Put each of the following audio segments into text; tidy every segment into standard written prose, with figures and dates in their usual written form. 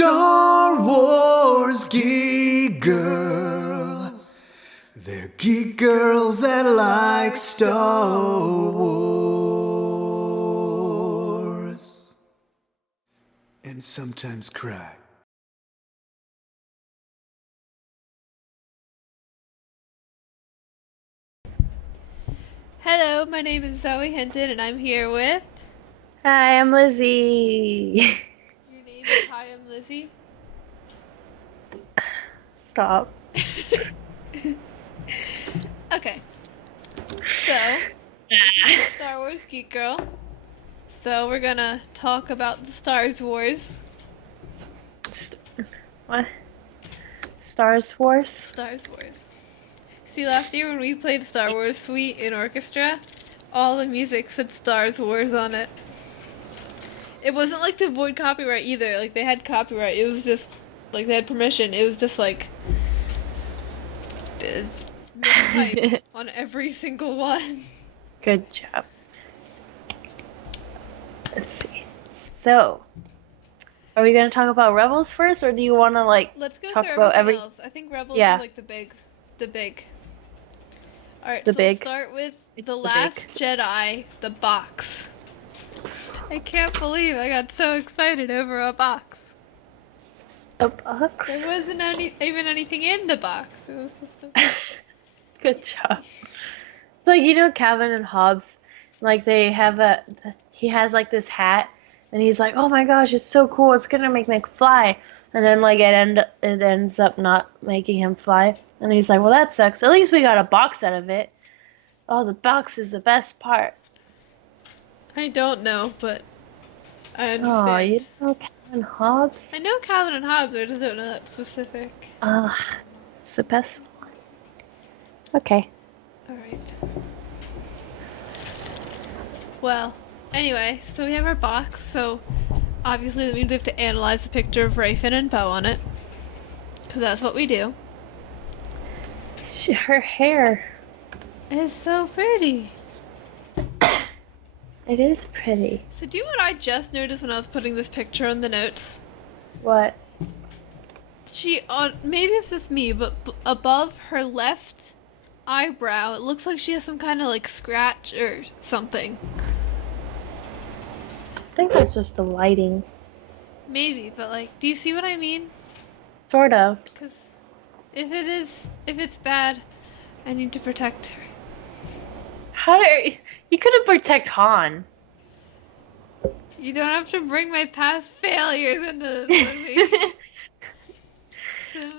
Star Wars geek girls. They're geek girls that like Star Wars. And sometimes cry. Hello, my name is Zoe Hinton, and I'm here with... Hi, I'm Lizzy. Your name is Hi, I'm Lizzy? Stop. Okay. So, this is Star Wars Geek Girl. So, we're gonna talk about the Star Wars. What? Star Wars? Star Wars. See, last year when we played Star Wars Suite in orchestra, all the music said Star Wars on it. It wasn't like to avoid copyright either. Like, they had copyright. It was just, like, they had permission. It was just, like, mistyped on every single one. Good job. Let's see. So, are we going to talk about Rebels first, or do you want to, like, Let's go talk through about everything else. I think Rebels Yeah. is, like, the big. Alright, The so big. let's start with It's The the Last big. Jedi, the box. I can't believe I got so excited over a box. The box? There wasn't even anything in the box. It was just a... Good job. It's like, you know, Calvin and Hobbes, like, they have he has, like, this hat, and he's like, oh my gosh, it's so cool, it's gonna make me fly. And then, like, it ends up not making him fly. And he's like, well, that sucks. At least we got a box out of it. Oh, the box is the best part. I don't know, but I Oh, understand. you know Calvin Hobbes? I know Calvin and Hobbes, I just don't know that specific. It's the best one. Okay. Alright. Well, anyway, so we have our box, so obviously that means we have to analyze the picture of Rayfin and Poe on it. Because that's what we do. Her hair. It's so pretty. It is pretty. So do you know what I just noticed when I was putting this picture on the notes? What? Maybe it's just me, but above her left eyebrow, it looks like she has some kind of like scratch or something. I think that's just the lighting. Maybe, but like, do you see what I mean? Sort of. Because if it's bad, I need to protect her. You couldn't protect Han. You don't have to bring my past failures into this movie. So-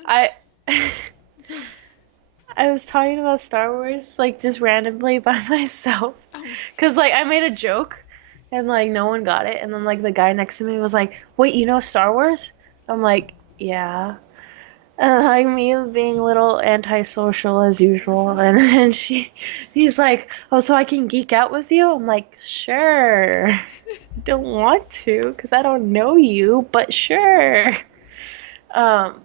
I was talking about Star Wars, like, just randomly by myself. Oh. Because, like, I made a joke, and, like, no one got it. And then, like, the guy next to me was like, wait, you know Star Wars? I'm like, yeah. And, like, me being a little antisocial as usual. And then he's like, oh, so I can geek out with you? I'm like, sure. Don't want to, because I don't know you, but sure. And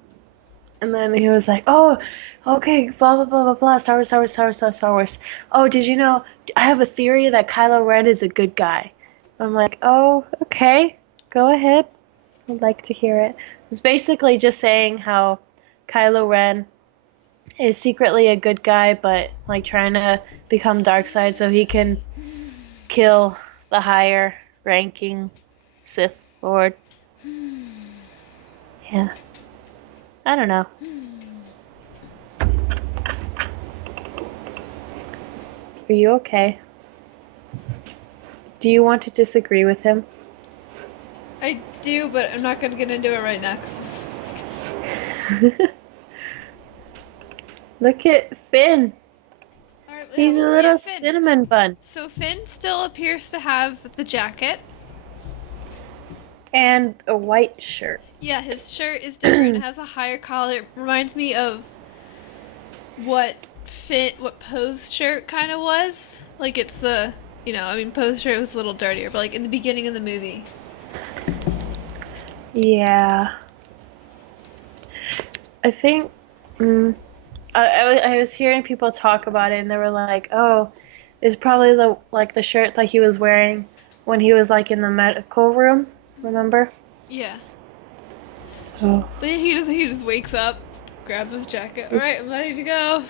then he was like, oh, okay, blah, blah, blah, blah, blah, Star Wars, Star Wars, Star Wars, Star Wars, Star Wars. Oh, did you know, I have a theory that Kylo Ren is a good guy. I'm like, oh, okay, go ahead. I'd like to hear it. It's basically just saying how Kylo Ren is secretly a good guy, but, like, trying to become dark side so he can kill the higher ranking Sith Lord. Yeah. I don't know. Are you okay? Do you want to disagree with him? I do, but I'm not gonna get into it right now. Look at Finn. Alright, He's a little Finn. cinnamon bun. So Finn still appears to have the jacket. And a white shirt. Yeah, his shirt is different. It has a higher collar. It reminds me of what Poe's shirt kind of was. Like, it's the, Poe's shirt was a little dirtier, but like in the beginning of the movie. Yeah. I think, I was hearing people talk about it, and they were like, oh, it's probably the shirt that he was wearing when he was, like, in the medical room, remember? Yeah. Oh, But he just wakes up, grabs his jacket. All right, I'm ready to go.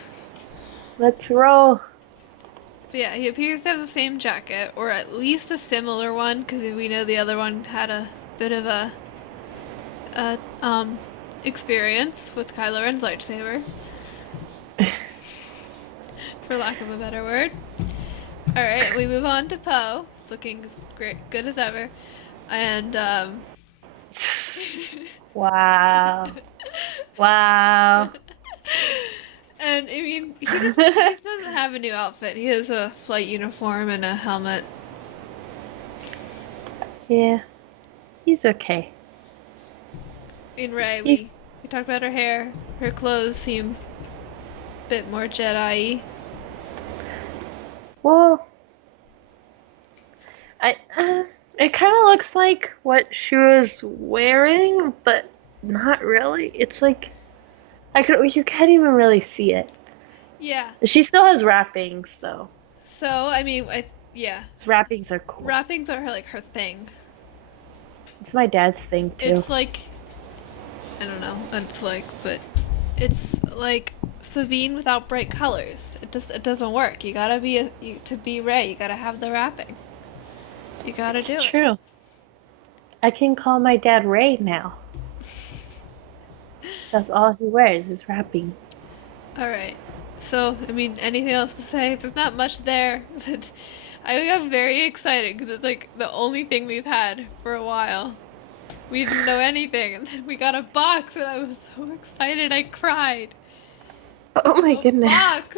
let's roll. But yeah, he appears to have the same jacket, or at least a similar one, because we know the other one had a bit of a experience with Kylo Ren's lightsaber, for lack of a better word. All right, we move on to Poe. It's looking as great, good as ever, and Wow. Wow. and I mean, he just doesn't have a new outfit. He has a flight uniform and a helmet. Yeah, he's okay. I mean, Rey, He's we talked about her hair. Her clothes seem a bit more Jedi-y. well. It kind of looks like what she was wearing, but not really. It's like you can't even really see it. Yeah. She still has wrappings though. So I mean, yeah, His wrappings are cool. wrappings are her thing. It's my dad's thing too. It's like, I don't know. But it's like Sabine without bright colors. It doesn't work. You gotta to be Rey. You gotta have the wrapping. You gotta do It's it. true. I can call my dad Ray now. That's all he wears is wrapping. All right. So I mean, anything else to say? There's not much there, but I got very excited because it's like the only thing we've had for a while. We didn't know anything, and then we got a box, and I was so excited I cried. Oh my A goodness. box.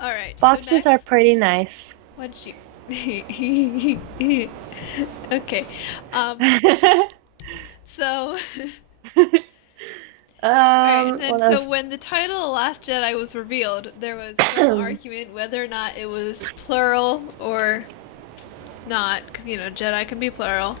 All right. Boxes so are next, pretty nice. What'd you? Okay. So. Alright, then What so else? when the title The Last Jedi was revealed, there was some argument whether or not it was plural or not, because Jedi can be plural.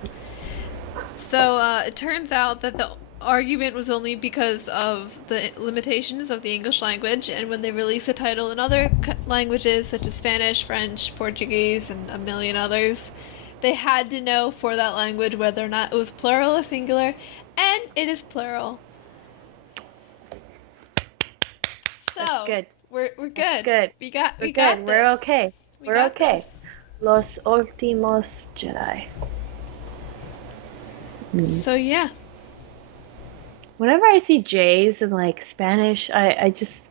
So it turns out that the argument was only because of the limitations of the English language, and when they released the title in other languages such as Spanish, French, Portuguese, and a million others, they had to know for that language whether or not it was plural or singular, and it is plural. So That's good. we're good. That's good. We got We're we good. got We're this. okay. We We're got okay. this. Los últimos Jedi. So yeah. Whenever I see J's in like Spanish, I just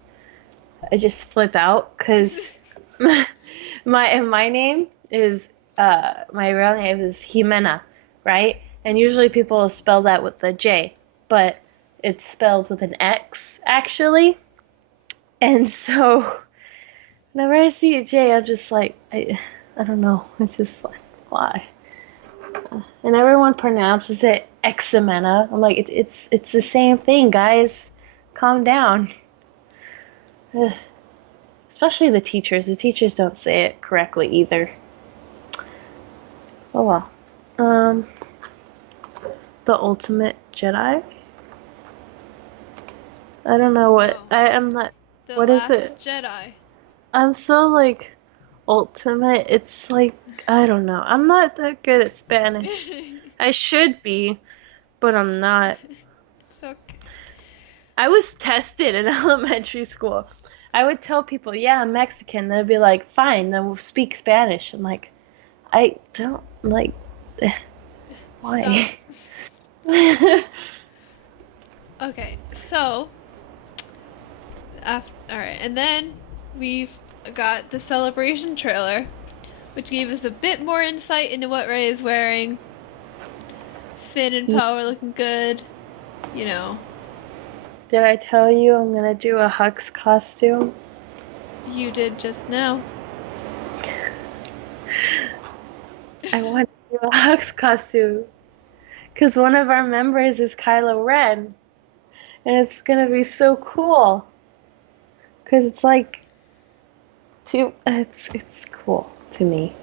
flip out because my name is my real name is Jimena, right? And usually people spell that with the J, but it's spelled with an X actually. And so whenever I see a J, I'm just like I don't know. It's just like why? And everyone pronounces it Ximena. I'm like it's the same thing, guys. Calm down. Ugh. Especially the teachers. The teachers don't say it correctly either. Oh well. The ultimate Jedi. I don't know what No. I'm not. The What is Last it? Jedi. I'm so like ultimate. It's like I don't know. I'm not that good at Spanish. I should be, but I'm not. So I was tested in elementary school. I would tell people, "Yeah, I'm Mexican." They'd be like, "Fine, then we'll speak Spanish." I'm like, I don't like. Why? okay. So all right, and then we've got the celebration trailer, which gave us a bit more insight into what Rey is wearing. Finn and Poe are looking good. Did I tell you I'm gonna do a Hux costume? You did just now. I want to do a Hux costume because one of our members is Kylo Ren, and it's gonna be so cool. Cause it's like, it's cool to me.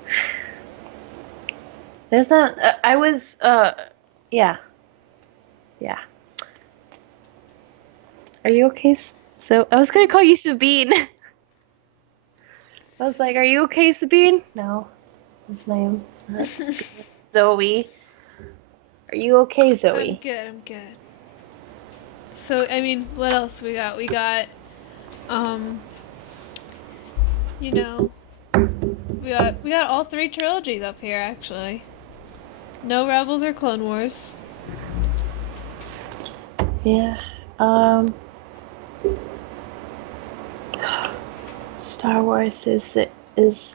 There's not. I was. Yeah. Yeah. Are you okay? So I was gonna call you Sabine. I was like, "Are you okay, Sabine?" No. his name. So that's good. Zoe. Are you okay, I'm Zoe? good. I'm good. So I mean, what else we got? We got, um, you know, we got all three trilogies up here actually. No Rebels or Clone Wars. Yeah. Star Wars is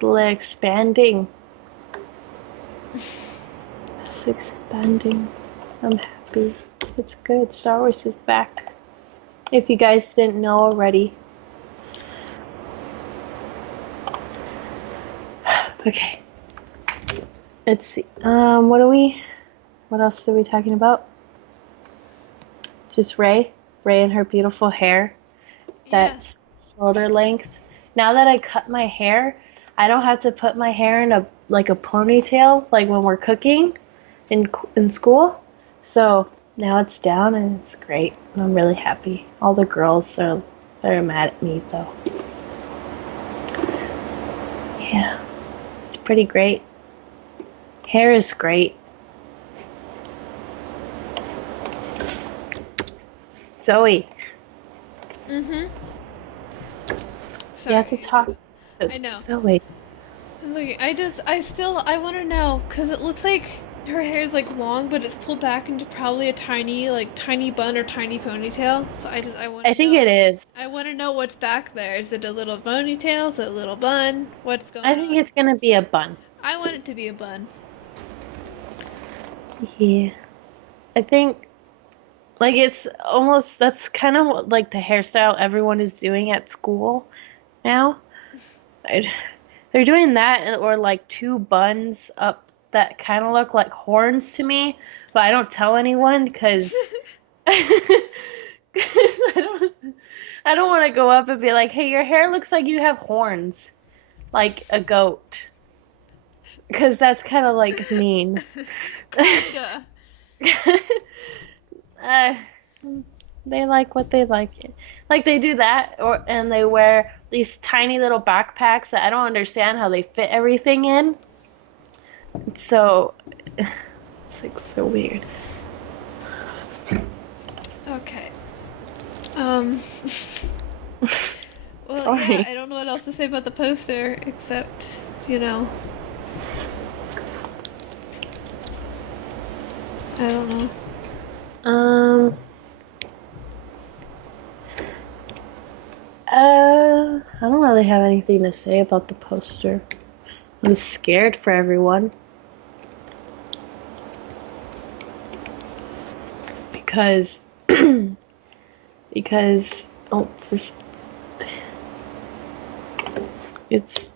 like expanding. It's expanding. I'm happy. It's good. Star Wars is back. If you guys didn't know already. Okay. Let's see. What else are we talking about? Just Ray. Ray and her beautiful hair. That's Yes. shoulder length. Now that I cut my hair, I don't have to put my hair in a ponytail like when we're cooking in school. So now it's down and it's great. And I'm really happy. All the girls are they're mad at me though. Yeah, it's pretty great. Hair is great. Zoe, Mhm. you have to Sorry. talk. I know. Zoe. Look, I want to know because it looks like her hair is like long, but it's pulled back into probably a tiny bun or tiny ponytail. So I want I to think know. it is. I want to know what's back there. Is it a little ponytail? Is it a little bun? What's I going think on? it's gonna be a bun. I want it to be a bun. Yeah. I think like it's almost that's kind of like the hairstyle everyone is doing at school now. I- They're doing that or like two buns up that kind of look like horns to me, but I don't tell anyone because I don't want to go up and be like, "Hey, your hair looks like you have horns, like a goat," because that's kind of like mean. Kinda. uh, they like what they like. Like they do that, and they wear these tiny little backpacks that I don't understand how they fit everything in. So it's like so weird. Okay. Um. Well, yeah. Sorry. I don't know what else to say about the poster except, you know, I don't know. Um. I don't really have anything to say about the poster. I'm scared for everyone because because just it's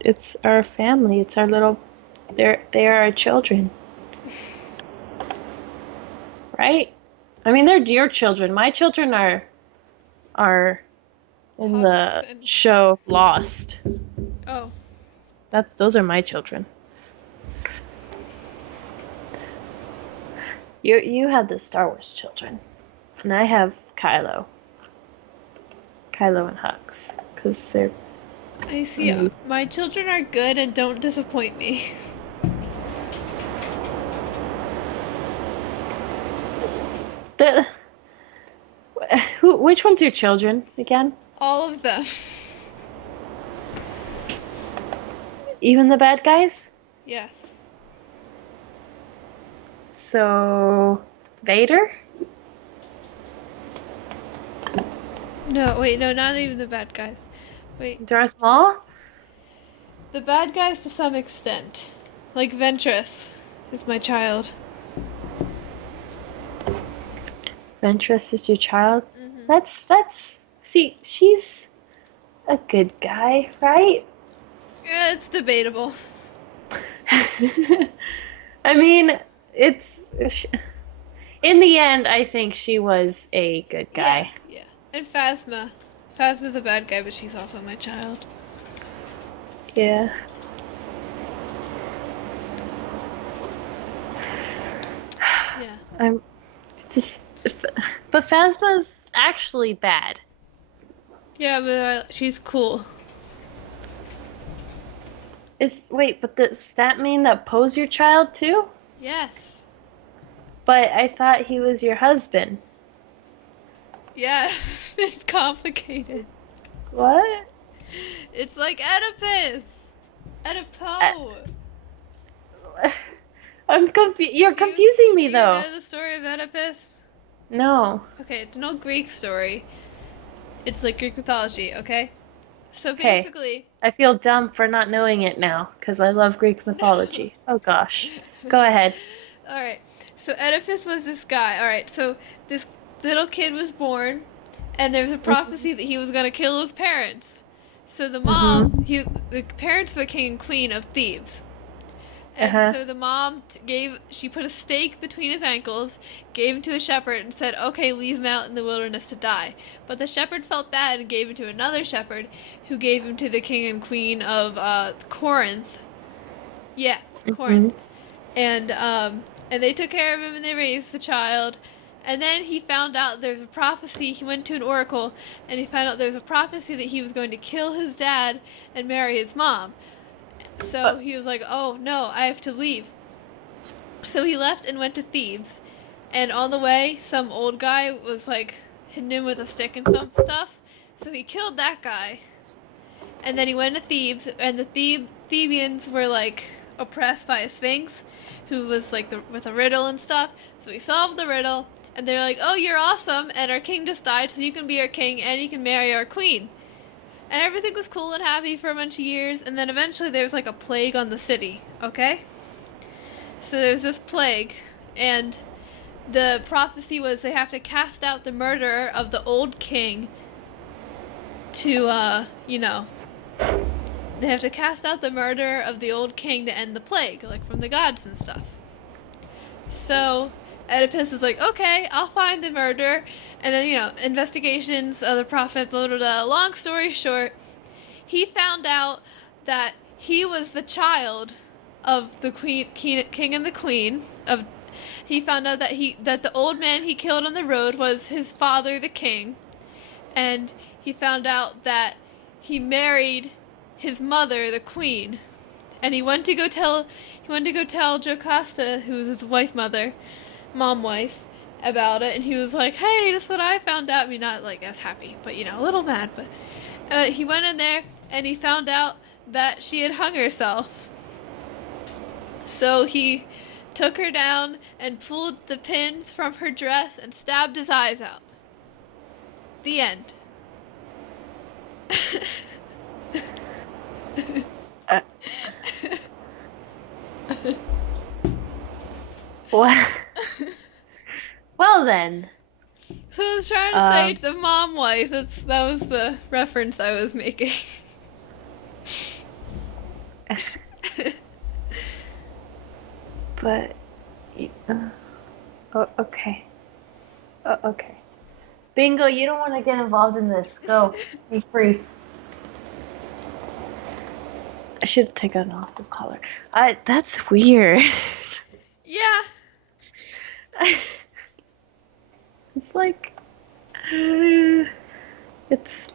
it's our family. It's our little. They are our children, right? I mean, they're your children. My children are in Hux the and show Lost. oh, Those are my children. You had the Star Wars children, and I have Kylo and Hux, because they're I see. amazing. My children are good and don't disappoint me. The which one's your children again? All of them. Even the bad guys? Yes. So Vader? No, wait, no, not even the bad guys. Wait, Darth Maul? the bad guys to some extent. Like Ventress is my child. Ventress is your child? Hmm. That's see, she's a good guy, right? Yeah, it's debatable. I mean, it's in the end, I think she was a good Yeah, guy. yeah. And Phasma. Phasma's a bad guy, but she's also my child. Yeah. Yeah. I'm just, but Phasma's actually bad. Yeah, but she's cool. But does that mean that Poe's your child too? Yes. But I thought he was your husband. Yeah, it's complicated. What? It's like Oedipus. Oedipo. I'm confused. You're confusing me Do though. you know the story of Oedipus? No. Okay, it's an old Greek story. It's like Greek mythology, okay? So Okay. basically, I feel dumb for not knowing it now because I love Greek mythology. Oh gosh. Go ahead. alright. So Oedipus was this guy. Alright, so this little kid was born, and there was a prophecy that he was gonna kill his parents. So the mom, the parents were the king and queen of Thebes. And so the mom she put a stake between his ankles, gave him to a shepherd, and said, okay, leave him out in the wilderness to die. But the shepherd felt bad and gave him to another shepherd, who gave him to the king and queen of Corinth. Yeah, Corinth. And they took care of him and they raised the child. And then he found out there's a prophecy. He went to an oracle, and he found out there's a prophecy that he was going to kill his dad and marry his mom. So he was like, oh no, I have to leave. So he left and went to Thebes. And on the way, some old guy was like hitting him with a stick and some stuff. So he killed that guy. And then he went to Thebes, and the Thebians were like oppressed by a sphinx who was like with a riddle and stuff. So he solved the riddle, and they're like, oh, you're awesome, and our king just died, so you can be our king and you can marry our queen. And everything was cool and happy for a bunch of years, and then eventually there was like a plague on the city, okay? So there's this plague, and the prophecy was they have to cast out the murderer of the old king to, they have to cast out the murderer of the old king to end the plague, like from the gods and stuff. So Oedipus is like, okay, I'll find the murderer. And then, investigations of the prophet, blah, blah, blah. Long story short, he found out that he was the child of the king and the queen. He found out that the old man he killed on the road was his father, the king. And he found out that he married his mother, the queen. And he went to go tell Jocasta, who was his mom wife, about it, and he was like, hey, this is what I found out. I mean, not like as happy, but a little mad. But he went in there and he found out that she had hung herself. So he took her down and pulled the pins from her dress and stabbed his eyes out. The end. What? Well then. So I was trying to say it's a mom wife. That was the reference I was making. But, okay. Okay. Bingo, you don't want to get involved in this. Go. Be free. I should have taken off this collar. That's weird. Yeah. It's like, it's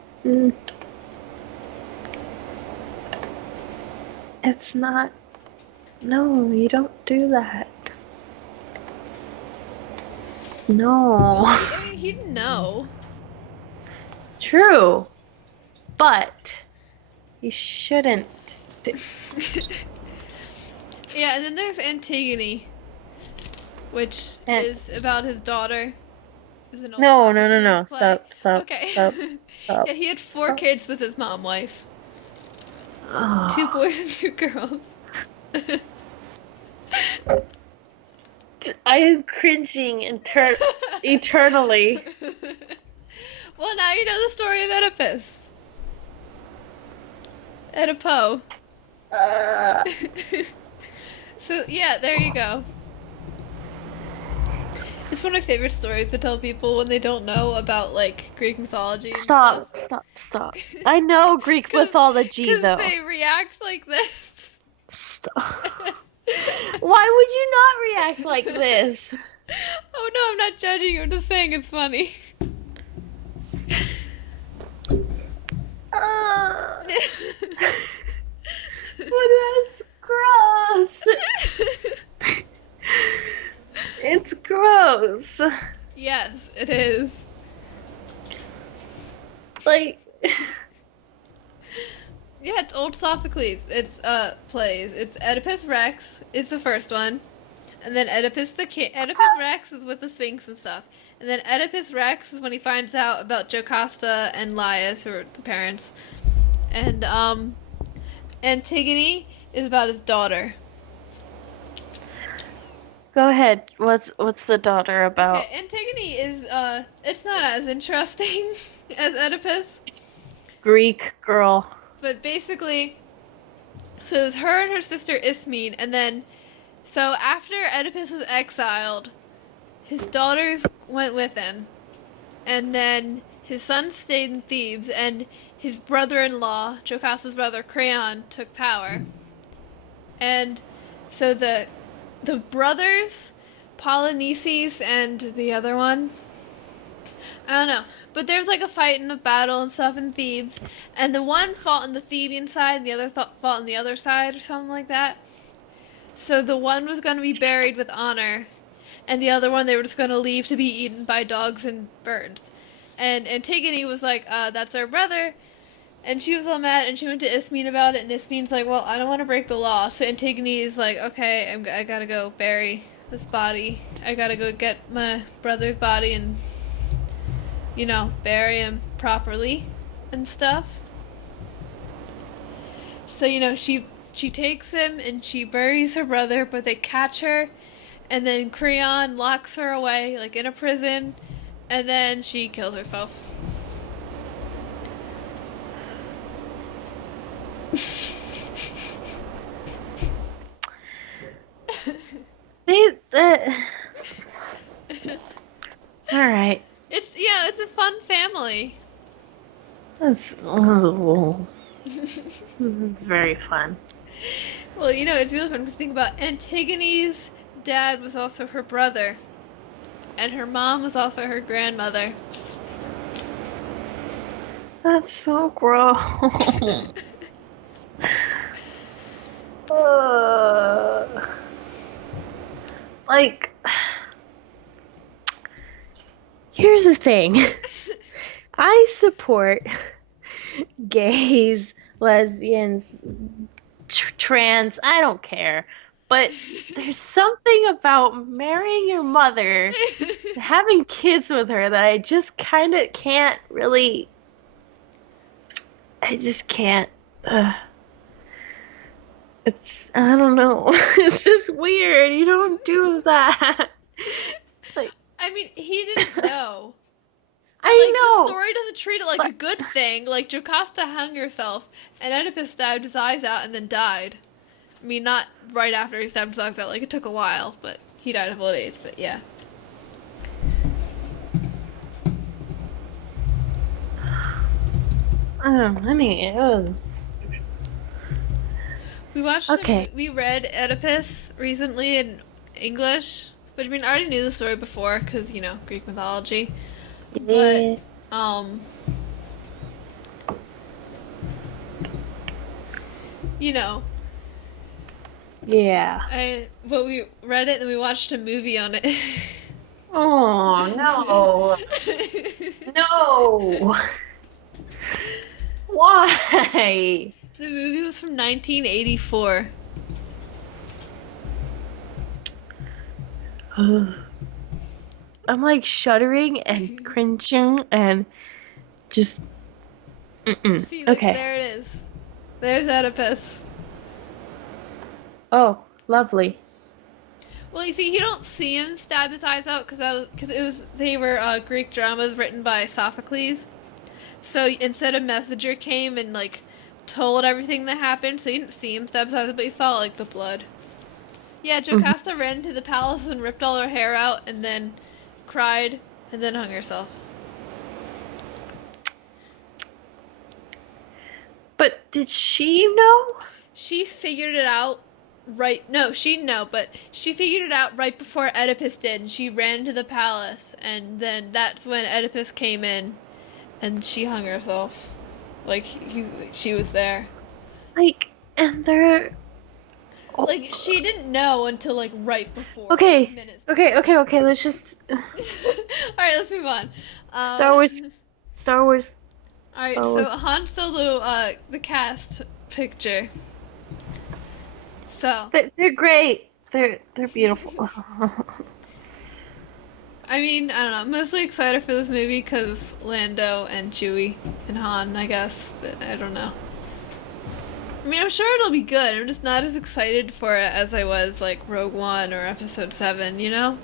not, no, you don't do that. No. I mean, he didn't know. True. But you shouldn't. Yeah, and then there's Antigone, which is about his daughter. No. Stop. Okay. Stop. Yeah, he had 4 kids with his mom wife. Oh. 2 boys and 2 girls. I am cringing eternally. Well, now you know the story of Oedipus. Oedipo. So, yeah, there you go. It's one of my favorite stories to tell people when they don't know about, like, Greek mythology and Stop. I know Greek mythology, though. Because they react like this. Stop. Why would you not react like this? Oh, no, I'm not judging you. I'm just saying it's funny. that's gross. It's gross. Yes, it is. Like, Yeah, it's old Sophocles. It's plays. It's Oedipus Rex is the first one, and then Oedipus the king. Oedipus Rex is with the Sphinx and stuff, and then Oedipus Rex is when he finds out about Jocasta and Laius, who are the parents, and Antigone is about his daughter. go ahead. What's the daughter about? Okay, Antigone is it's not as interesting as Oedipus. Greek girl. But basically, so it was her and her sister Ismene, and then, so after Oedipus was exiled, his daughters went with him, and then his son stayed in Thebes, and his brother-in-law, Jocasta's brother, Creon, took power. And so the brothers, Polynices and the other one, I don't know. But there's like a fight and a battle and stuff in Thebes. And the one fought on the Theban side and the other fought on the other side or something like that. So the one was going to be buried with honor. And the other one they were just going to leave to be eaten by dogs and birds. And Antigone was like, that's our brother. And she was all mad and she went to Ismene about it. And Ismene's like, well, I don't want to break the law. So Antigone is like, okay, I got to go bury this body. I got to go get my brother's body and bury him properly and stuff. So, she takes him and she buries her brother, but they catch her, and then Creon locks her away, like in a prison, and then she kills herself. All right. It's a fun family. That's very fun. Well, it's really fun to think about. Antigone's dad was also her brother, and her mom was also her grandmother. That's so gross. Like, here's the thing. I support gays, lesbians, trans, I don't care. But there's something about marrying your mother, having kids with her, that I just kind of can't really. I just can't. I don't know. It's just weird. You don't do that. Like, I mean, he didn't know. I know. The story doesn't treat it like a good thing. Like, Jocasta hung herself, and Oedipus stabbed his eyes out and then died. I mean, not right after he stabbed his eyes out. Like, it took a while, but he died of old age. But yeah. It was. We watched. Okay. We read Oedipus recently in English, which I mean, I already knew the story before because Greek mythology. Yeah. But Yeah. But we read it and we watched a movie on it. Oh no. No. Why? The movie was from 1984. I'm like shuddering and cringing and just. See, look, Okay. there it is. There's Oedipus. Oh, lovely. Well, you see, you don't see him stab his eyes out because they were Greek dramas written by Sophocles. So instead, a messenger came and told everything that happened. So you didn't see him stab his eyes out, but you saw the blood. Yeah, Jocasta ran to the palace and ripped all her hair out, and then cried, and then hung herself. But did she know? She figured it out but she figured it out right before Oedipus did, and she ran to the palace, and then that's when Oedipus came in, and she hung herself. She was there. And they're Like, she didn't know until, like, right before. okay. Minutes. Okay. Let's just Alright, let's move on. Star Wars. Alright, Star so Wars. Han Solo, the cast picture. So, They're great. They're beautiful. I mean, I don't know. I'm mostly excited for this movie because Lando and Chewie and Han, I guess. But I don't know. I mean, I'm sure it'll be good. I'm just not as excited for it as I was, like, Rogue One or Episode 7, you know?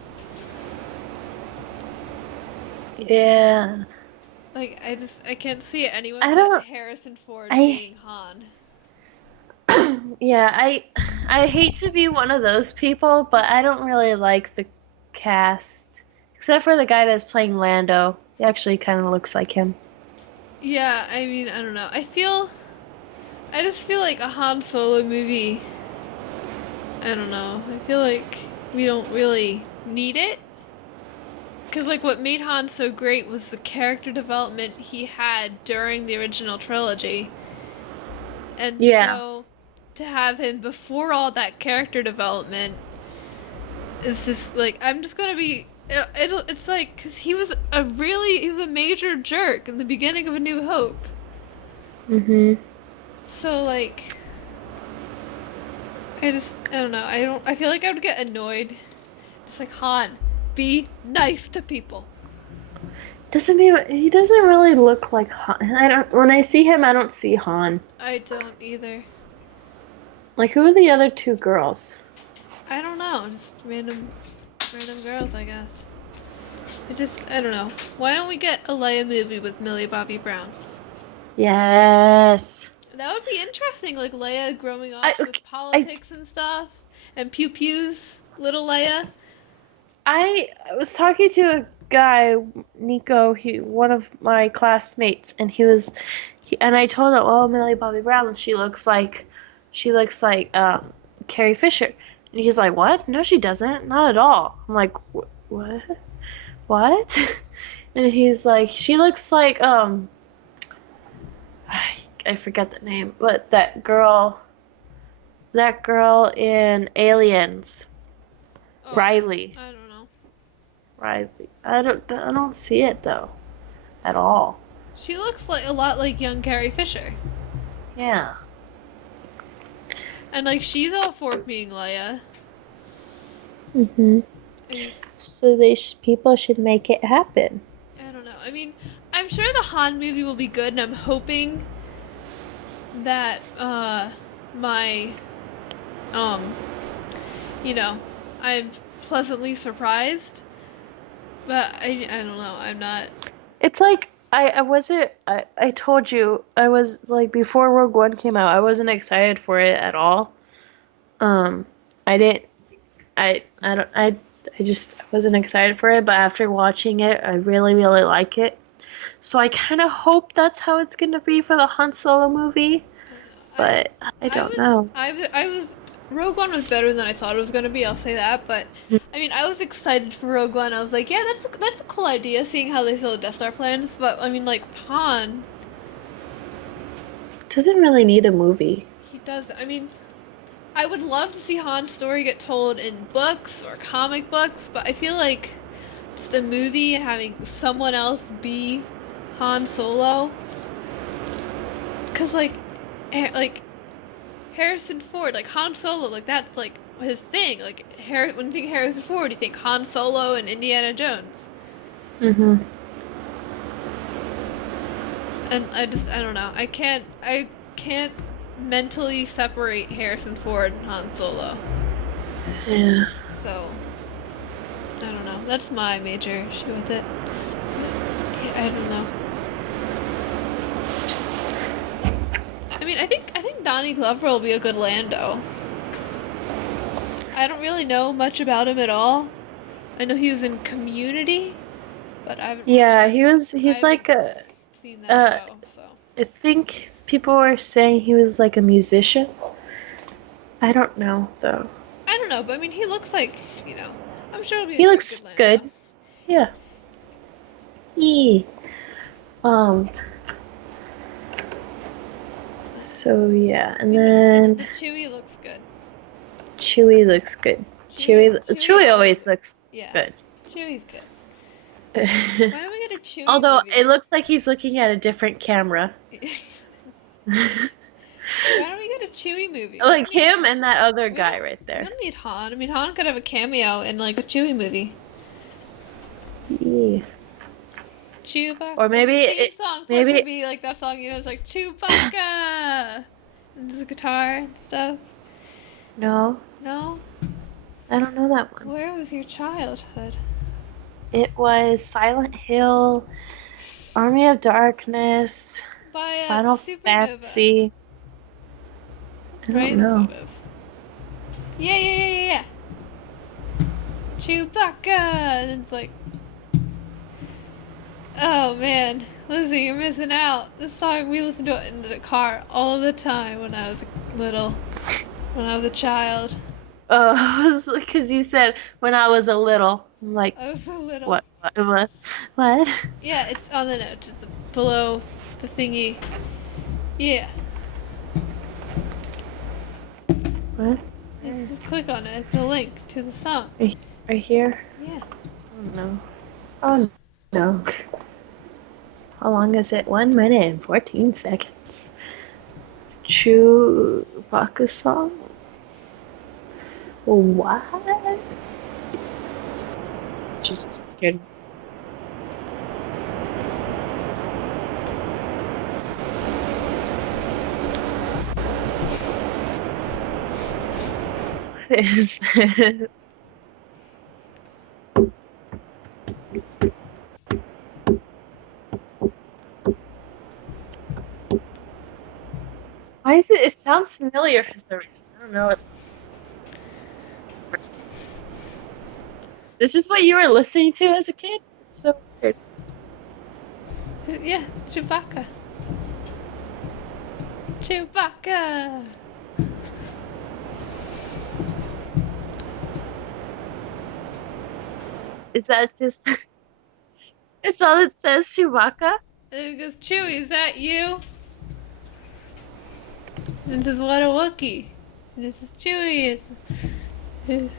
Yeah. Like, I can't see anyone I but don't- Harrison Ford I- being Han. Yeah, I hate to be one of those people, but I don't really like the cast. Except for the guy that's playing Lando. He actually kind of looks like him. Yeah, I mean, I don't know. I just feel like a Han Solo movie, I don't know. I feel like we don't really need it. Because, like, what made Han so great was the character development he had during the original trilogy. And Yeah. so, to have him before all that character development is just, like, I'm just gonna be... It's like, because he was a major jerk in the beginning of A New Hope. Mm-hmm. So, like, I don't know. I feel like I would get annoyed. Just like, Han, be nice to people. He doesn't really look like Han. When I see him, I don't see Han. I don't either. Like, who are the other two girls? I don't know. Just random girls, I guess. I don't know. Why don't we get a Leia movie with Millie Bobby Brown? Yes. That would be interesting, like Leia growing up I- with politics and stuff, and Pew Pew's little Leia. I was talking to a guy, Nico, one of my classmates, and and I told him, "Oh, Millie Bobby Brown, she looks like Carrie Fisher," and he's like, "What? No, she doesn't, not at all." I'm like, "What?" And he's like, "She looks like I forget the name, but that girl in Aliens, Oh, Riley." I don't know. Riley. I don't see it though, at all. She looks like a lot like young Carrie Fisher. Yeah. And, like, she's all for being Leia. Mhm. I So people should make it happen. don't know. I mean, I'm sure the Han movie will be good, and I'm hoping that, I'm pleasantly surprised. But I don't know. I'm not. It's like I told you I was like before Rogue One came out, I wasn't excited for it at all. I didn't I just wasn't excited for it, but after watching it, I really really like it. So I kind of hope that's how it's going to be for the Han Solo movie, but I don't know. I was. Rogue One was better than I thought it was gonna be. I'll say that. But I mean, I was excited for Rogue One. I was like, yeah, that's a cool idea, seeing how they sell Death Star plans. But I mean, like Han, Doesn't really need a movie. he does. I mean, I would love to see Han's story get told in books or comic books, but I feel like just a movie and having someone else be Han Solo, because like Harrison Ford, like Han Solo, like that's like his thing. Like when you think Harrison Ford, you think Han Solo and Indiana Jones. Mhm. And I don't know. I can't mentally separate Harrison Ford and Han Solo. Yeah. So I don't know. That's my major issue with it. Yeah, I don't know. I mean, I think Donnie Glover will be a good Lando. I don't really know much about him at all. I know he was in Community, but I haven't. Yeah, watched he's I like haven't seen that uh, show. So I think people were saying he was like a musician. I don't know, though. I don't know, but I mean, he looks like I'm sure he'll be. He looks good. good. Lando. Yeah. So yeah, and The then Chewie looks good. Chewie looks good. Chewie always looks Yeah. good. Chewie's good. Why don't we get a Chewie Although movie? it looks like he's looking at a different camera. Why don't we get a Chewie movie? Like him and that other guy right We there. don't need Han. I mean, Han could have a cameo in like a Chewie movie. Yeah. Chewbacca. Or maybe the song for it could be like that song, you know, it's like Chewbacca. And the guitar and stuff. No, No? I don't know that one. Where was your childhood? It was Silent Hill, Army of Darkness, By Final Supernova. Fantasy. I don't Right? know. That's what it is. Yeah. Chewbacca! And it's like, oh man, Lizzy, you're missing out. This song, we listened to it in the car all the time when I was little, when I was a child. Oh, because you said when I was a little. I'm like, I was so little. what? What? Yeah, it's on the note. It's below the thingy. Yeah. What? Just click on it. It's the link to the song. Right here? Yeah. Oh no. Oh no. How long is it? 1 minute and 14 seconds. Chewbacca song? What? Jesus, I'm scared. What is this? Why is it? It sounds familiar for some reason. I don't know. This is what you were listening to as a kid? It's so weird. Yeah, it's Chewbacca. Chewbacca! Is that just. It's all it says, Chewbacca? And it goes, Chewie, is that you? And it says, what a Wookiee. And it says, Chewie is.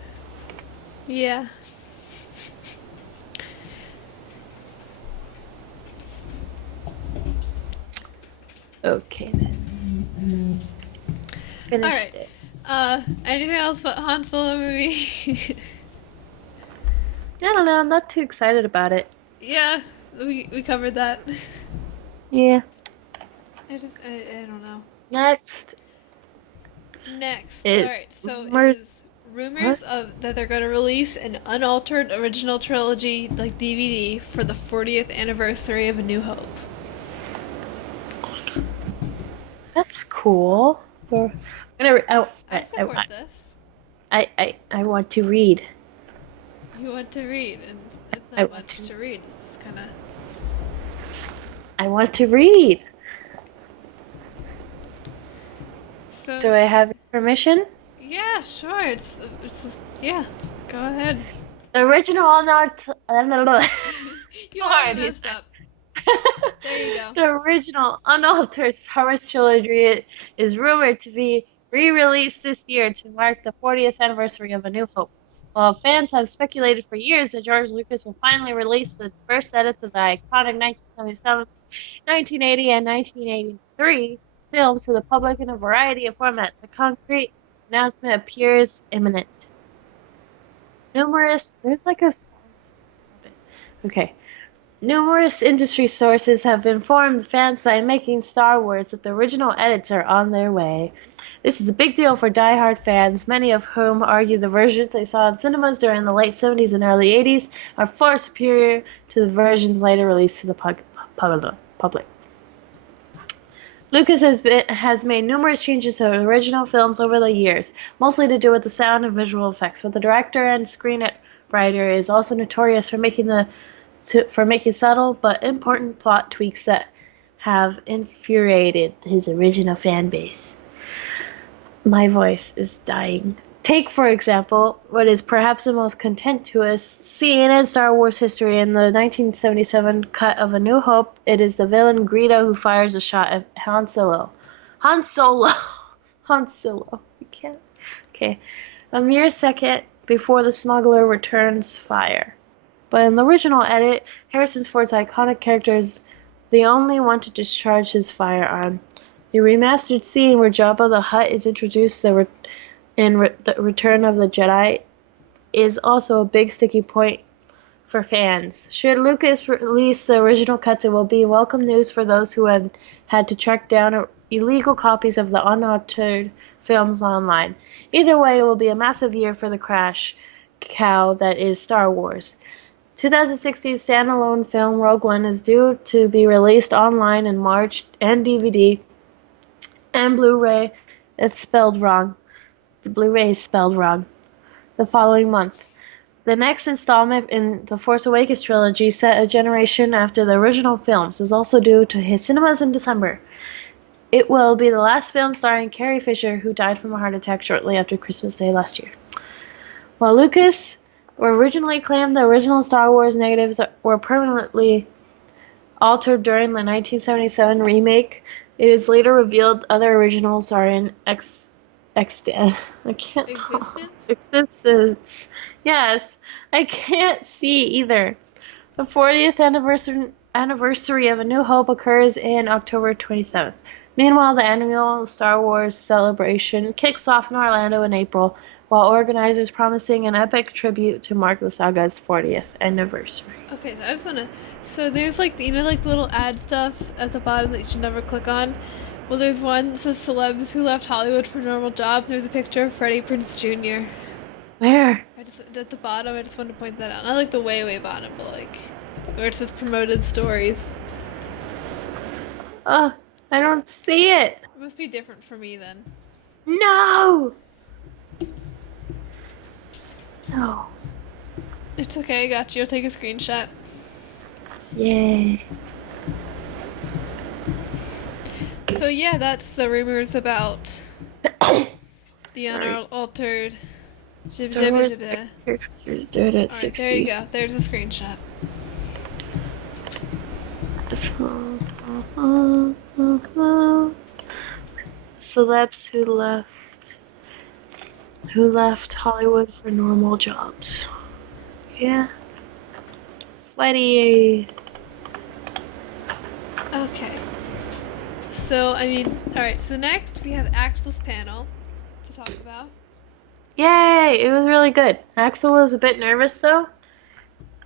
Yeah. Okay then. Finished Alright. it. Anything else but Han Solo movie? I don't know, I'm not too excited about it. Yeah, we covered that. Yeah. I don't know. Next. Next. Is Alright, so rumors- it was rumors of that they're going to release an unaltered original trilogy, like DVD, for the 40th anniversary of A New Hope. That's cool. I support this. I want to read. You want to read, and it's I not want much to. to read. It's kind of... I want to read. So, Do I have your permission? yeah, sure. Yeah, go ahead. The original not. You already messed up. There you go. The original unaltered Star Wars trilogy is rumored to be re-released this year to mark the 40th anniversary of A New Hope. While fans have speculated for years that George Lucas will finally release the first edits of the iconic 1977, 1980, and 1983 films to the public in a variety of formats, the concrete announcement appears imminent. Numerous industry sources have informed fans that making Star Wars that the original edits are on their way. This is a big deal for die-hard fans, many of whom argue the versions they saw in cinemas during the late 70s and early 80s are far superior to the versions later released to the public. Lucas has made numerous changes to the original films over the years, mostly to do with the sound and visual effects, but the director and screenwriter is also notorious for making subtle but important plot tweaks that have infuriated his original fan base. My voice is dying. Take, for example, what is perhaps the most contentious scene in Star Wars history. In the 1977 cut of A New Hope, it is the villain Greedo who fires a shot at Han Solo. Han Solo. Han Solo. You can't. Okay. A mere second before the smuggler returns fire. But in the original edit, Harrison Ford's iconic character is the only one to discharge his firearm. The remastered scene where Jabba the Hutt is introduced the Return of the Jedi is also a big sticky point for fans. Should Lucas release the original cuts, it will be welcome news for those who have had to track down illegal copies of the unaltered films online. Either way, it will be a massive year for the crash cow that is Star Wars. 2016's standalone film Rogue One is due to be released online in March and DVD and Blu-ray. It's spelled wrong. The Blu-ray is spelled wrong. The following month. The next installment in the Force Awakens trilogy, set a generation after the original films, is also due to hit cinemas in December. It will be the last film starring Carrie Fisher, who died from a heart attack shortly after Christmas Day last year. While Lucas originally claimed the original Star Wars negatives were permanently altered during the 1977 remake, it is later revealed other originals are in existence. Yes, I can't see either. The 40th anniversary of A New Hope occurs in October 27th. Meanwhile, the annual Star Wars celebration kicks off in Orlando in April, while organizers promising an epic tribute to mark the saga's 40th anniversary. Okay, so I just wanna. So there's like like the little ad stuff at the bottom that you should never click on. Well, there's one that says celebs who left Hollywood for normal jobs. There's a picture of Freddie Prinze Jr. Where? At the bottom. I just wanted to point that out. Not like the way bottom, but like where it says promoted stories. I don't see it. It must be different for me then. No. No. It's okay. I got you. I'll take a screenshot. Yay. So yeah, that's the rumors about the unaltered. Alright, there it is. 60. There you go. There's a screenshot. Celebs who left Hollywood for normal jobs. Yeah. Sweaty. Okay. So, I mean, alright, so next we have Axel's panel to talk about. Yay! It was really good. Axel was a bit nervous though,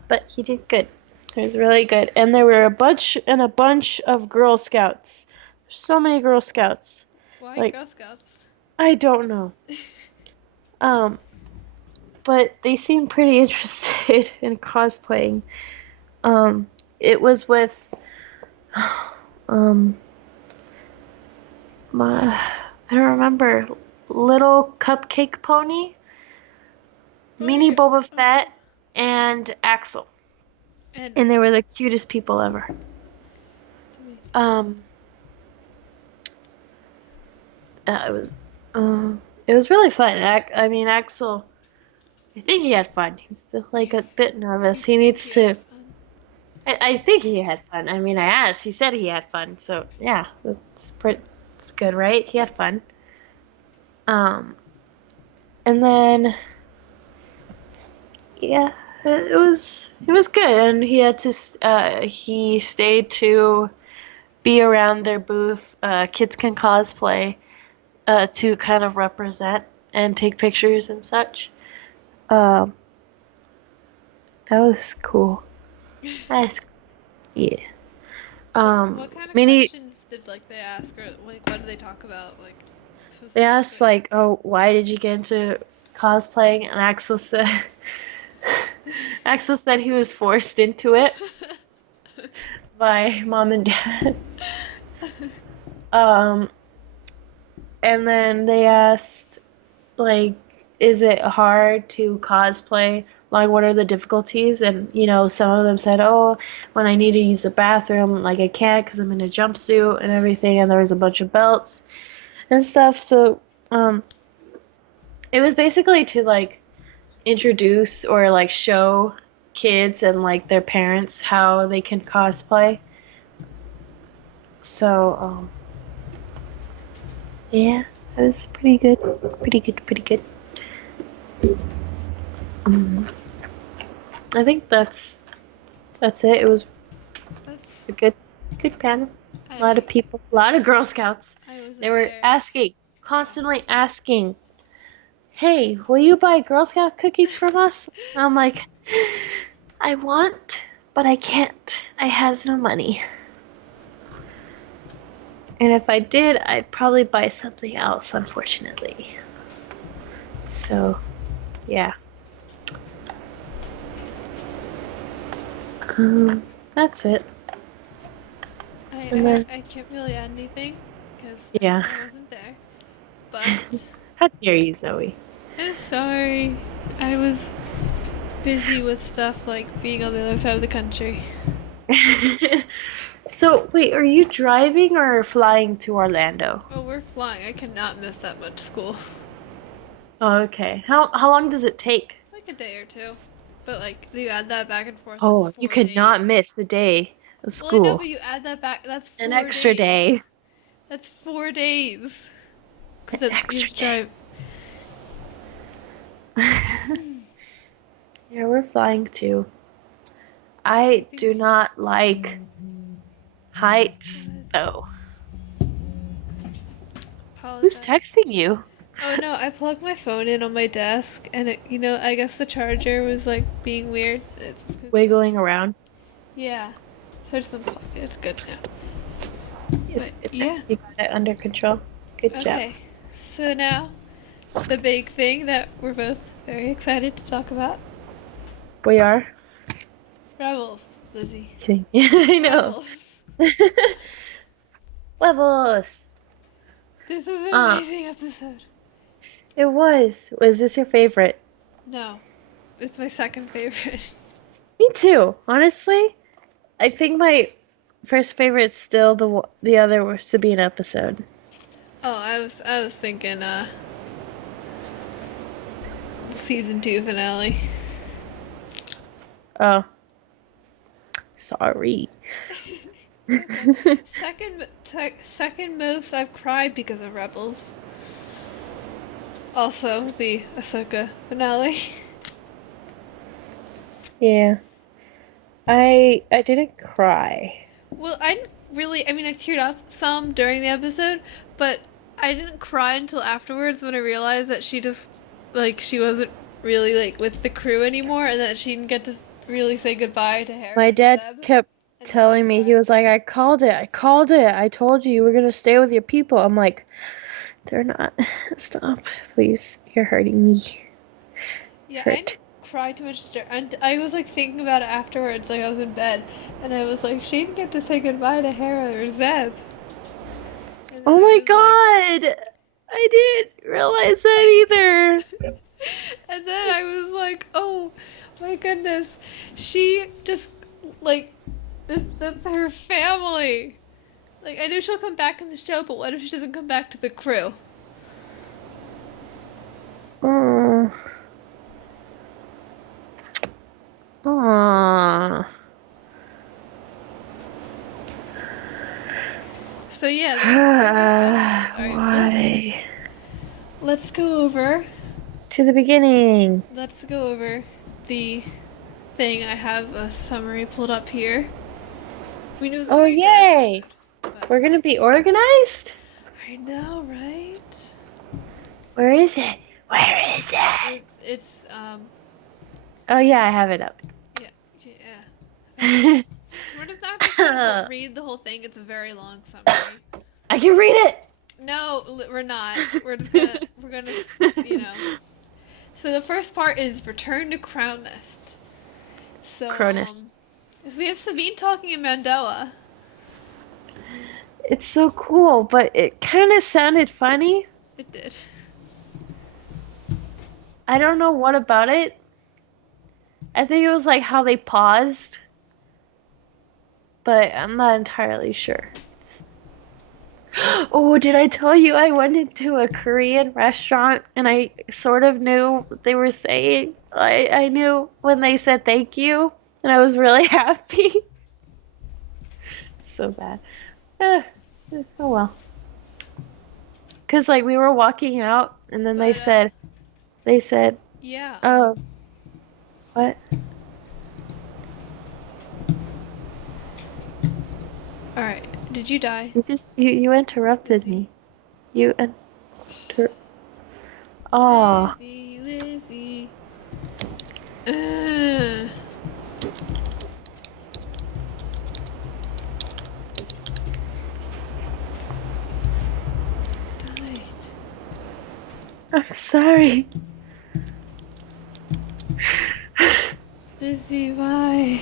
but he did good. It was really good. And there were a bunch of Girl Scouts. So many Girl Scouts. Why Girl Scouts? I don't know. But they seemed pretty interested in cosplaying. It was with I don't remember, Little Cupcake Pony, Mini Boba Fett, and Axel. And they were the cutest people ever. It was really fun. I mean, Axel, I think he had fun. He's still, like, a bit nervous. He needs to. I think he had fun. I mean, I asked. He said he had fun. So yeah, it's good, right? He had fun. And then yeah, it was good. And he had to he stayed to be around their booth. Kids Can Cosplay, to kind of represent and take pictures and such. That was cool. Yeah. What kind of questions did they ask, or like what did they talk about? Like they asked like, "Oh, why did you get into cosplaying?" And Axel said he was forced into it by mom and dad. And then they asked, like, is it hard to cosplay? Like, what are the difficulties? And, some of them said, oh, when I need to use the bathroom, like, I can't because I'm in a jumpsuit and everything, and there was a bunch of belts and stuff. So, it was basically to, like, introduce or, like, show kids and, like, their parents how they can cosplay. So, Yeah, that was pretty good. Pretty good, pretty good. Um, I think that's it. It was That's a good panel. A lot of I people, a lot of Girl Scouts. I They wasn't were there. asking, constantly asking, "Hey, will you buy Girl Scout cookies from us?" And I'm like, I want, but I can't. I has no money. And if I did, I'd probably buy something else, unfortunately. So, yeah. That's it. And then, I can't really add anything because yeah. I wasn't there. But How dare you, Zoe? I'm sorry. I was busy with stuff like being on the other side of the country. So, wait, are you driving or flying to Orlando? Oh, we're flying. I cannot miss that much school. Oh, okay. How long does it take? Like a day or two. But like you add that back and forth, that's Oh, you 4 days. could not miss a day of Well, I know, school. but you add that back. That's An 4 days. extra day. That's 4 days. An Because you extra have to drive. day. Yeah, we're flying too. I do not like heights, though. Who's Apologize. texting you? Oh no, I plugged my phone in on my desk, and I guess the charger was like being weird. Wiggling around. Yeah, so I just unplugged it. It's good now. Yes, But yeah, you got it under control. Good job. okay. So now, the big thing that we're both very excited to talk about: We are? Rebels, Lizzie. Just kidding. I know. Rebels. Levels. This was an Uh, amazing episode. it was. Was this your favorite? No, it's my second favorite. Me too. Honestly, I think my first favorite's still the other Sabine episode. Oh, I was thinking season 2 finale. Oh, sorry. Second most I've cried because of Rebels. Also the Ahsoka finale. Yeah. I didn't cry. Well, I didn't really. I mean, I teared up some during the episode, but I didn't cry until afterwards when I realized that she wasn't really like with the crew anymore, and that she didn't get to really say goodbye to Hera My and dad Zeb. kept And then I telling me, he cried. was like, I called it. I called it. I told you were gonna stay with your people. I'm like, they're not. Stop. Please. You're hurting me. Yeah, I Hurt. didn't cry too much. And I was like thinking about it afterwards, like I was in bed, and I was like, she didn't get to say goodbye to Hera or Zeb. And then Oh my I was like, god! I didn't realize that either. and then I was like, oh my goodness, she just like that's her family. Like I know she'll come back in the show, but what if she doesn't come back to the crew? Oh. Aww. So yeah, those are fun. All right, Why? let's go over. To the beginning. Let's go over the thing. I have a summary pulled up here. I mean, it was a Oh, very good yay! episode, but We're gonna be organized? I know, right? Where is it? Where is it? It's Oh, yeah, I have it up. yeah, yeah. So we're just not just gonna read the whole thing. It's a very long summary. I can read it! No, we're not. We're gonna, you know. So the first part is Return to Crown Nest. So Cronus. we have Sabine talking in Mandela. It's so cool, but it kind of sounded funny. It did. I don't know what about it. I think it was like how they paused, but I'm not entirely sure. Oh, did I tell you I went into a Korean restaurant and I sort of knew what they were saying? I knew when they said thank you, and I was really happy. So bad. Oh well. Because like we were walking out, and then But they said, yeah. oh, what? All right. Did you die? You interrupted Lizzy. me. You Oh, Lizzy. Uh, died. I'm sorry. Lizzy, why?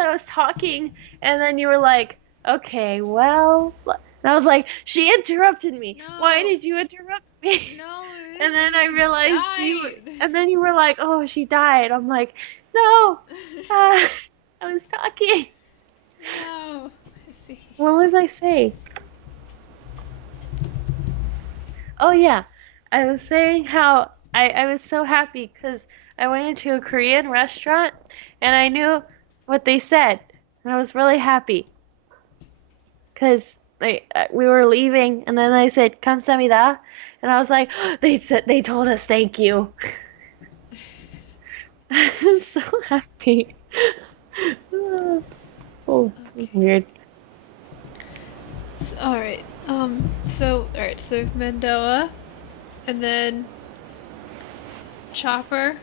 I was talking, and then you were like, okay, well, and I was like, she interrupted me. Why No. did you interrupt me? No, And then I Lizzy realized died. and then you were like, oh, she died. I'm like, no, I was talking. No. Lizzy. What was I saying? Oh, yeah. I was saying how I was so happy because I went into a Korean restaurant and I knew what they said. And I was really happy because we were leaving and then they said, 감사합니다. And I was like, they told us thank you. I was so happy. Oh, Okay. weird. All right. So all right. So Mandoa, and then Chopper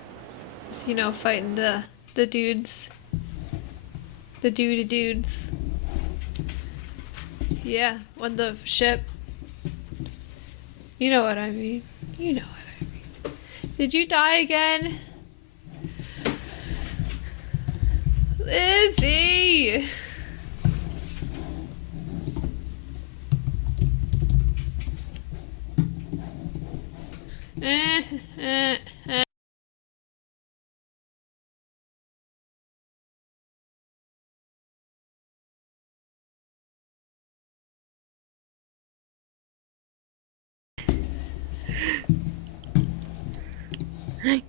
is, fighting the dudes, the dudes. Yeah, on the ship. You know what I mean. You know what I mean. Did you die again? Lizzy! Eh, eh, eh.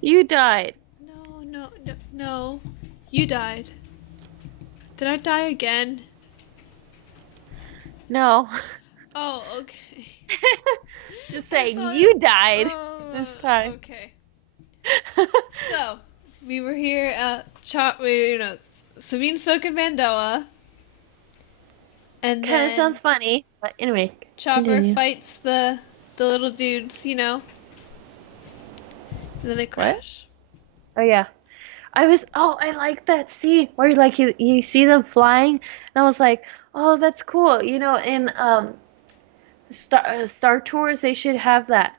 You died. No. You died. Did I die again? No. Oh, okay. Just I saying, thought. you died this Oh, time. okay. So, we were here at Sabine spoke in Mandoa, and Kind of then sounds funny, but anyway, Chopper continue. fights the little dudes, and then they What? crash. Oh yeah. I like that scene where like you see them flying, and I was like, oh, that's cool. In Star Tours, they should have that.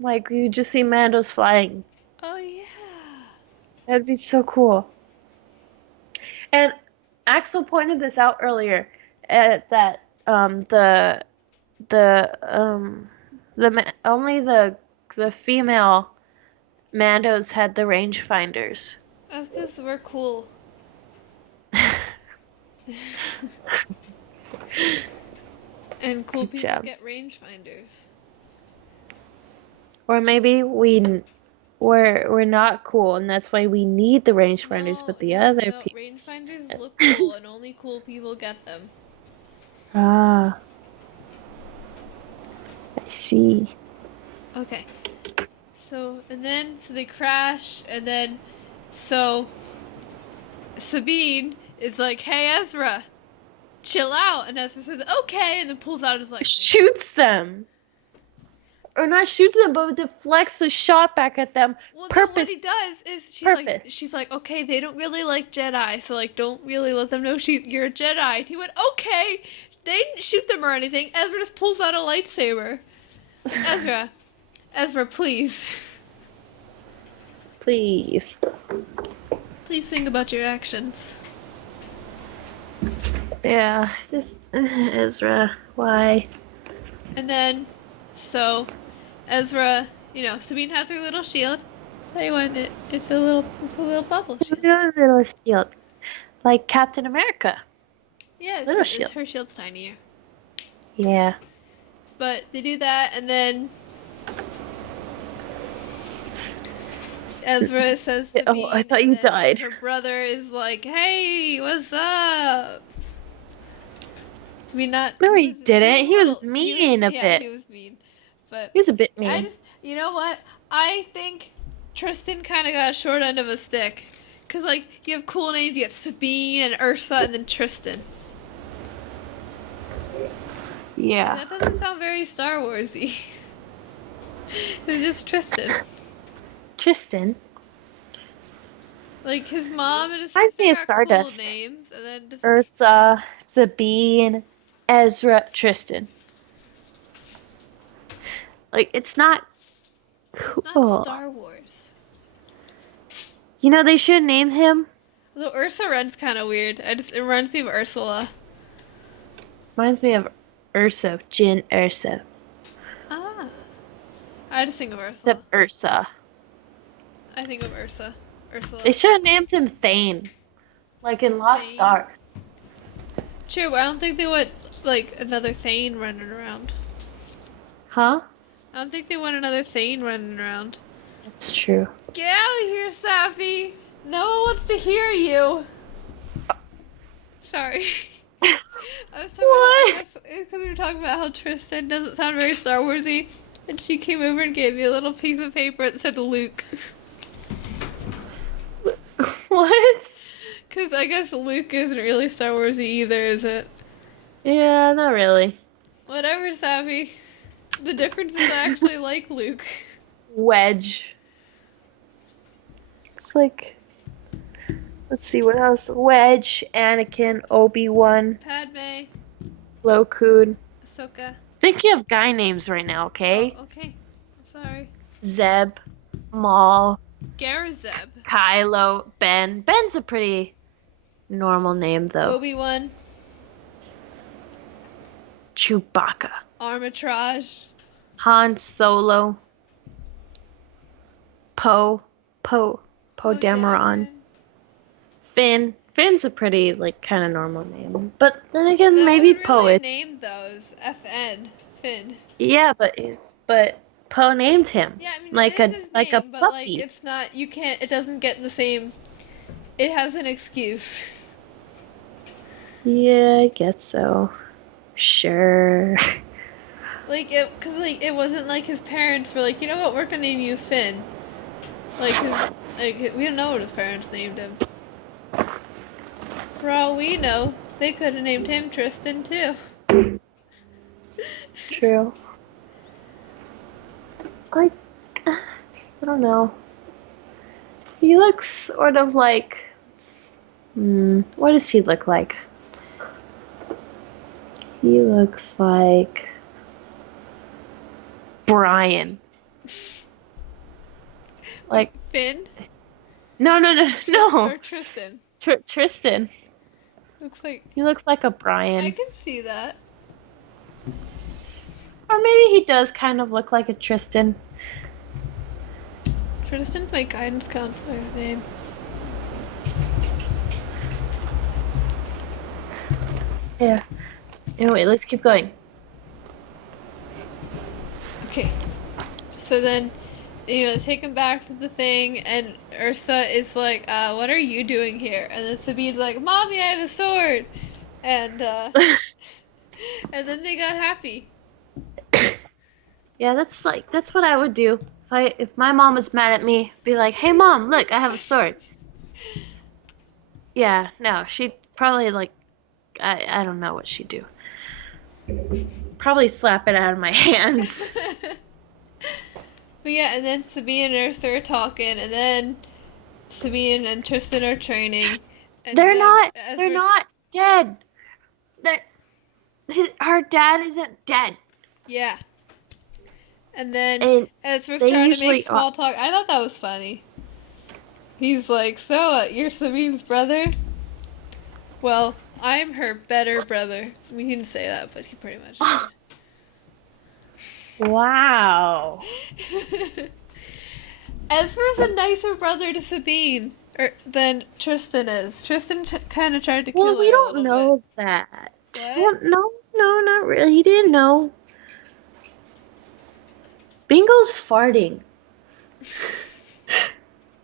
Like you just see Mandos flying. Oh yeah. That'd be so cool. And Axel pointed this out earlier, that the only the female Mandos had the rangefinders. That's because we're cool. And cool Good people job. get rangefinders. Or maybe we're not cool, and that's why we need the rangefinders, No, but the no, other no. people. Rangefinders look cool, and only cool people get them. Ah, I see. Okay. So they crash, and then so Sabine is like, "Hey Ezra, chill out," and Ezra says, "Okay," and then pulls out his lightsaber. Shoots them. Or not shoots them, but deflects the shot back at them. Well, no, what he does is Purpose. she's like, "Okay, they don't really like Jedi, so like, don't really let them know you're a Jedi." And he went, "Okay." They didn't shoot them or anything. Ezra just pulls out a lightsaber. Ezra, please. Please. Please think about your actions. Yeah, just Ezra. Why? And then, so, Ezra, Sabine has her little shield. So you want it? It's a little bubble shield. Little shield, like Captain America. Yeah, Little it's shield. her shield's tinier. Yeah. But they do that, and then Ezra says Sabine, Oh, I thought and you then died. her brother is like, "Hey, what's up?" I mean, not. No, he didn't. He was He mean a bit. he was mean, but He was a bit I mean. just, you know what? I think Tristan kind of got a short end of a stick, cause like you have cool names, you got Sabine and Ursa, and then Tristan. Yeah. That doesn't sound very Star Warsy. It's just Tristan. Tristan. Like his mom and his Reminds sister me of got cool Stardust. names, and then just Ursa, Sabine, Ezra, Tristan. Like, it's not it's not cool. Star Wars. You know, they should name him. Although Ursa Red's kind of weird. It reminds me of Ursula. Reminds me of Ursa, Jin Ursa. Ah, I just think of Ursula. Except Ursa. I think of Ursa. Ursula. They should have named him Thane. Like in Lost Thane? Stars. True, but I don't think they want like another Thane running around. Huh? I don't think they want another Thane running around. That's true. Get out of here, Safi! No one wants to hear you. Sorry. I was talking about because we were talking about how Tristan doesn't sound very Star Warsy, and she came over and gave me a little piece of paper that said Luke. What? Because I guess Luke isn't really Star Warsy either, is it? Yeah, not really. Whatever, Safi. The difference is I actually like Luke. Wedge. It's like, let's see what else. Wedge, Anakin, Obi-Wan, Padme, Plo Koon. Ahsoka. Thinking of guy names right now, okay? Oh, okay. I'm sorry. Zeb, Maul, Garazeb. Kylo, Ben. Ben's a pretty normal name, though. Obi-Wan. Chewbacca. Armitage. Han Solo. Poe Dameron. Finn. Finn's a pretty, like, kind of normal name. But then again, That maybe wasn't Poe really is. a name though. It was FN. Finn. Yeah, but Poe named him. Yeah, I mean like it is a his like name, a but like puppy. it's not. You can't. It doesn't get the same. It has an excuse. Yeah, I guess so. Sure. Like because like it wasn't like his parents were like, you know what, we're gonna name you Finn. Like we don't know what his parents named him. For all we know, they could have named him Tristan too. True. Like, I don't know. He looks sort of like. What does he look like? He looks like Brian. Like Finn? no. Or Tristan? Tristan. Looks like He looks like a Brian. I can see that. Or maybe he does kind of look like a Tristan. Tristan's my guidance counselor's name. Yeah. Anyway, let's keep going. Okay. So then, take him back to the thing, and Ursa is like, what are you doing here? And then Sabine's like, Mommy, I have a sword! And, and then they got happy. Yeah, that's what I would do. If my mom was mad at me, be like, "Hey mom, look, I have a sword." Yeah, no, she'd probably like I don't know what she'd do. Probably slap it out of my hands. But yeah, and then Sabine and Ursa are talking, and then Sabine and Tristan are training. And They're Ezra- not dead. Her dad isn't dead. Yeah. And then And Ezra's they trying to usually make small talk. I thought that was funny. He's like, so, you're Sabine's brother? Well, I'm her better brother. I mean, he didn't say that, but he pretty much Wow. did. Ezra's a nicer brother to Sabine than Tristan is. Tristan kind of tried to kill her Well, we a don't little know bit. that. What? Well, no, not really. He didn't know. Bingo's farting.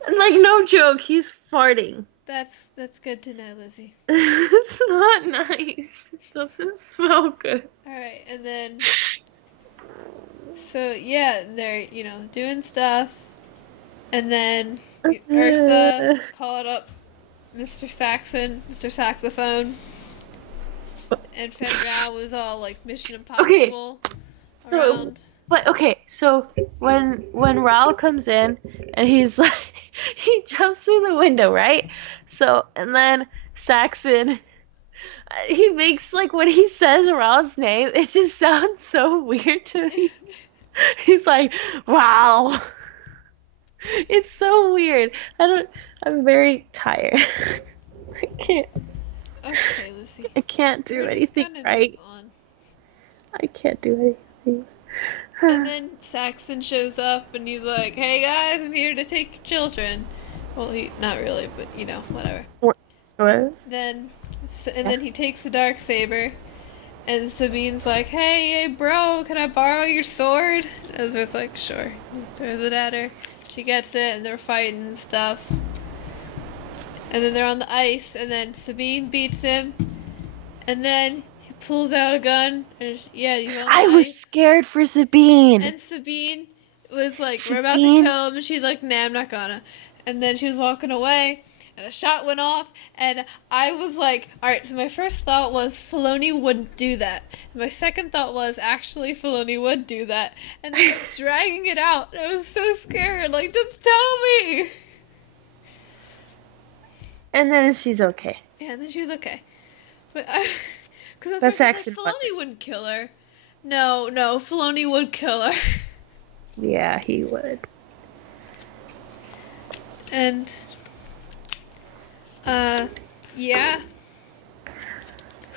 Like, no joke, he's farting. That's good to know, Lizzy. It's not nice. It doesn't smell good. All right, and then so yeah, they're doing stuff, and then Ursa called up Mr. Mr. Saxophone, and Fenrir was all like Mission Impossible around. But okay, so when Raul comes in and he's like he jumps through the window, right? So and then Saxon he makes like when he says Raul's name, it just sounds so weird to me. He's like, wow. It's so weird. I'm very tired. I can't Okay, Lizzy. I can't do We're just anything gonna right. move on. I can't do anything. And then Saxon shows up and he's like, "Hey guys, I'm here to take your children." Well, not really, but whatever. What? Then he takes the dark saber, and Sabine's like, "Hey, bro, can I borrow your sword?" Ezra's like, "Sure." He throws it at her. She gets it, and they're fighting and stuff. And then they're on the ice, and then Sabine beats him, and then he pulls out a gun. And he's on the I was ice. scared for Sabine. And Sabine was like, "We're about to Sabine? kill him," and she's like, "Nah, I'm not gonna." And then she was walking away, and a shot went off, and I was like, alright, so my first thought was Filoni wouldn't do that. And my second thought was, actually, Filoni would do that. And they kept dragging it out, and I was so scared, like, just tell me! And then she's okay. Yeah, and then she was okay. But because But Saxon Filoni wouldn't kill her. No, Filoni would kill her. Yeah, he would. And, yeah.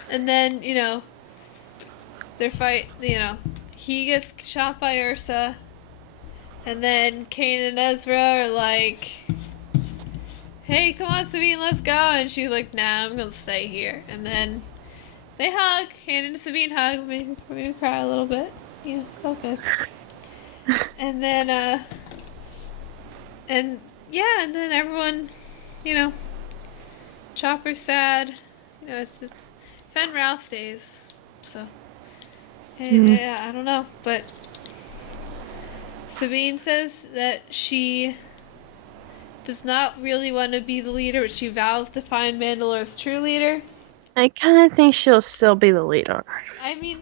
And then, their fight, he gets shot by Ursa. And then Kane and Ezra are like, "Hey, come on, Sabine, let's go." And she's like, "Nah, I'm gonna stay here." And then they hug. Kane and Sabine hug. Made me cry a little bit. Yeah, it's all good. And then, and then everyone, Chopper's sad. It's Fenrir stays. So, yeah, I don't know, but Sabine says that she does not really want to be the leader, but she vows to find Mandalore's true leader. I kind of think she'll still be the leader. I mean,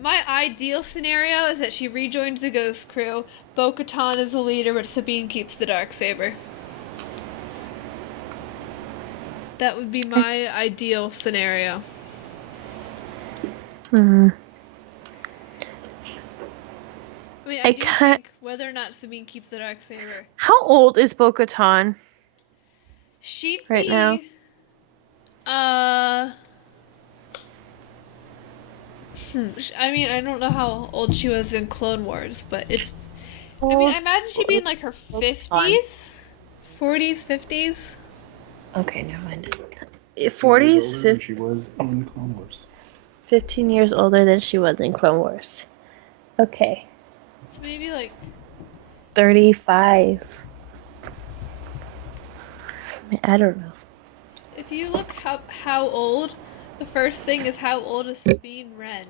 my ideal scenario is that she rejoins the Ghost Crew, Bo-Katan is the leader, but Sabine keeps the Darksaber. That would be my ideal scenario. Hmm. I mean, I I do can't- think whether or not Sabine keeps the Darksaber, How old is Bo-Katan? she'd Right be, now? I mean, I don't know how old she was in Clone Wars, but I mean, I imagine she'd be in like her 50s? 40s, 50s? Okay, never mind. 40s? 40s? Than she was in Clone Wars. 15 years older than she was in Clone Wars. Okay. So maybe like 35. I don't know. if you look how old, the first thing is how old is Sabine Wren?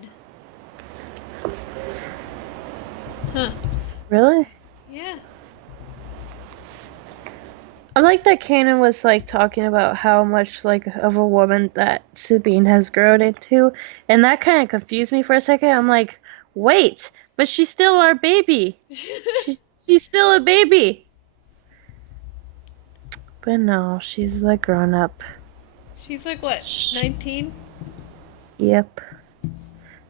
Huh. Really? Yeah. I like that Kanan was like talking about how much like of a woman that Sabine has grown into, and that kind of confused me for a second. I'm like, wait, but she's still our baby. She's still a baby. But no, she's like grown up. She's like what, 19? Yep.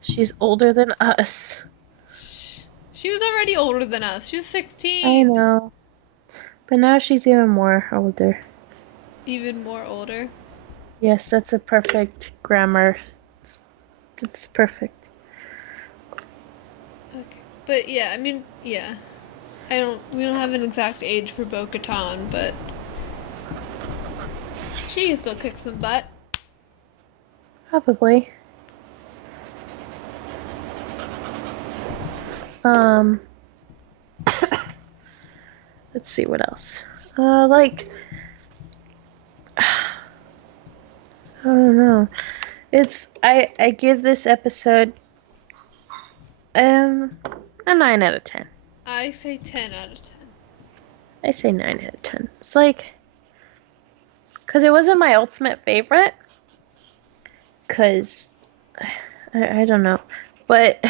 She's older than us. She was already older than us. She was 16. I know. But now she's even more older. Even more older. Yes, that's a perfect grammar. It's perfect. Okay. But yeah, I mean, yeah. We don't have an exact age for Bo-Katan, but she can still kick some butt. Probably. Let's see what else. Like, I don't know. I give this episode a 9 out of 10. I say 10 out of 10. I say 9 out of 10. It's like, because it wasn't my ultimate favorite, because I don't know, but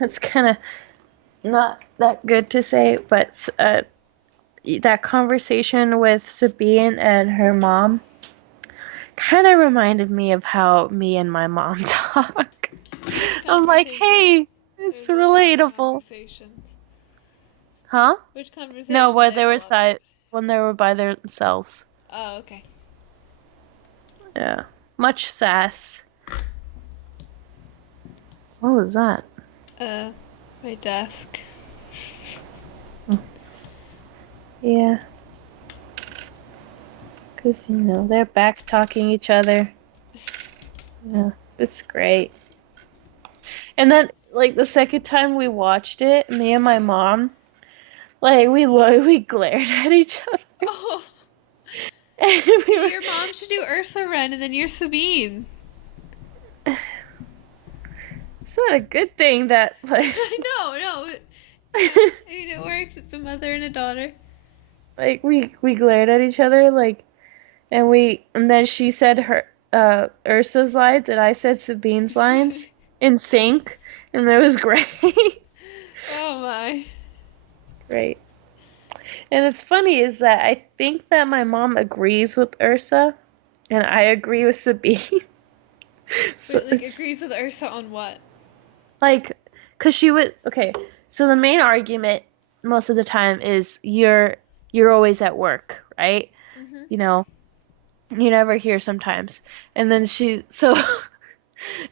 it's kind of not that good to say, but that conversation with Sabine and her mom kind of reminded me of how me and my mom talk. I'm like, hey, it's There's a lot of relatable. conversations. Huh? Which conversation? No, where they There's were a lot of when they were by themselves. Oh, okay. Yeah. Much sass. What was that? My desk. Yeah. Because, they're back talking each other. Yeah, it's great. And then, like, the second time we watched it, me and my mom, like, we glared at each other. Oh, And see, your mom should do Ursa Ren and then you're Sabine. It's not a good thing that, like, No. I mean, it works. It's a mother and a daughter. like we glared at each other, like, and then she said her Ursa's lines and I said Sabine's lines in sync, and it was great. Oh my. Great. And it's funny is that I think that my mom agrees with Ursa, and I agree with Sabine. So Wait, like, it's agrees with Ursa on what? like, cause she would. Okay, so the main argument most of the time is you're always at work, right? Mm-hmm. You never hear sometimes, and then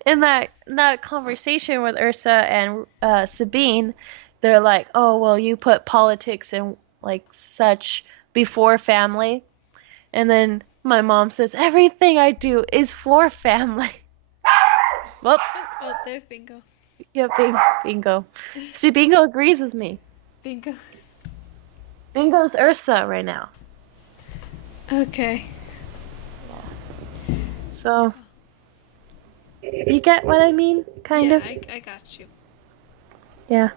in that conversation with Ursa and Sabine, they're like, oh well, you put politics and like such before family. And then my mom says, everything I do is for family. Well, Oh, there's Bingo. yeah, bingo. See, Bingo agrees with me. Bingo. Bingo's Ursa right now. Okay. So, you get what I mean? Kind of? I got you. Yeah.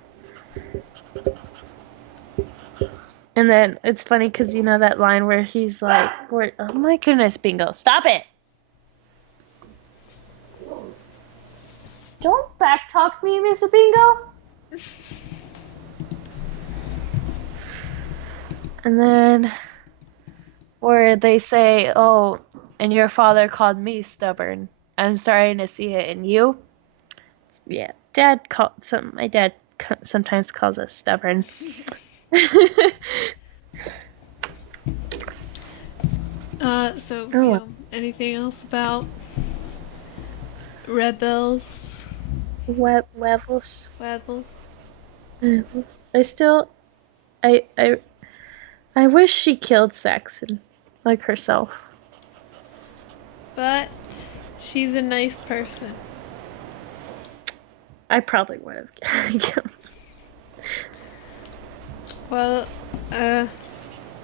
And then it's funny because that line where he's like, oh my goodness, Bingo, stop it! Don't backtalk me, Mr. Bingo! And then where they say, oh, and your father called me stubborn. I'm starting to see it in you. Yeah, my dad sometimes calls us stubborn. Anything else about rebels? Levels. Rebels? I still, I wish she killed Saxon, like herself. But she's a nice person. I probably would have killed. Well,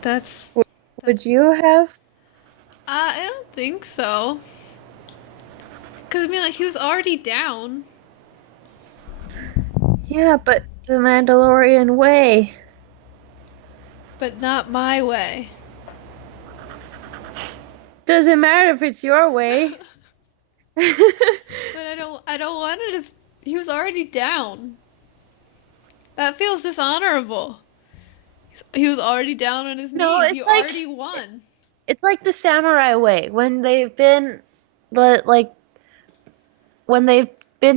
that's... Would you have? I don't think so. Because, I mean, like, he was already down. Yeah, but the Mandalorian way. But not my way. Doesn't matter if it's your way. But I don't want it as... He was already down. That feels dishonorable. He was already down on his No, knees. it's You like- already won. It's like the samurai way. When they've been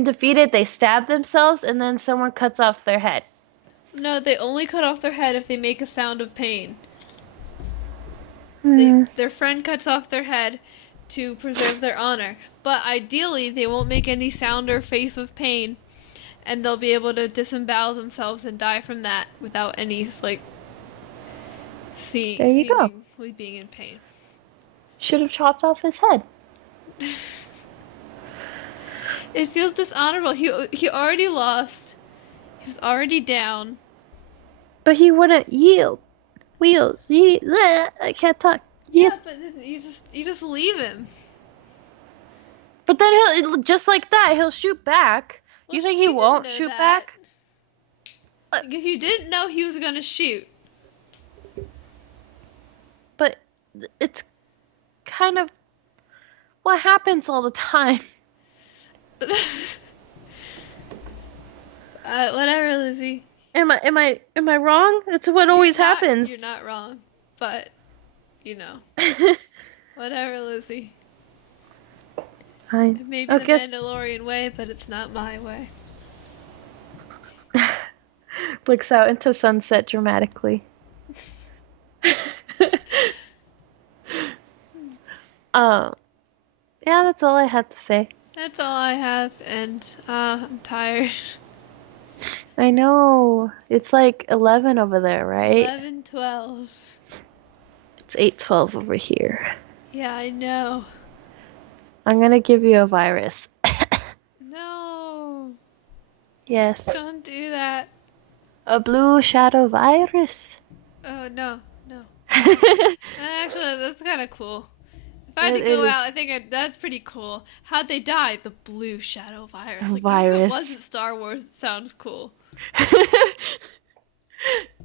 defeated, they stab themselves and then someone cuts off their head. No, they only cut off their head if they make a sound of pain. Their friend cuts off their head to preserve their honor. But ideally, they won't make any sound or face of pain. And they'll be able to disembowel themselves and die from that without any, like, There you go. seemingly being in pain. Should have chopped off his head. It feels dishonorable. He already lost. He was already down. But he wouldn't yield. Wheels. I can't talk. Yeah, but then you just leave him. But then he'll just like that. He'll shoot back. Well, You think she he didn't won't know shoot that. back? Like, if you didn't know he was gonna shoot. But it's kind of what happens all the time. Whatever, Lizzy. Am I wrong? It's what always happens. You're not wrong, but you know, whatever, Lizzy. Fine. It may be I the guess Mandalorian way, but it's not my way. looks out into sunset dramatically. Yeah, that's all I had to say. That's all I have, and I'm tired. I know. It's like 11 over there, right? 11, 12. It's 8:12 over here. Yeah, I know. I'm gonna give you a virus. No, Yes. don't do that. A blue shadow virus. Oh, no. Actually, that's kind of cool. If I had to It go is. out, I think that's pretty cool. How'd they die? The blue shadow virus. Like, even if Virus. it wasn't Star Wars, it sounds cool.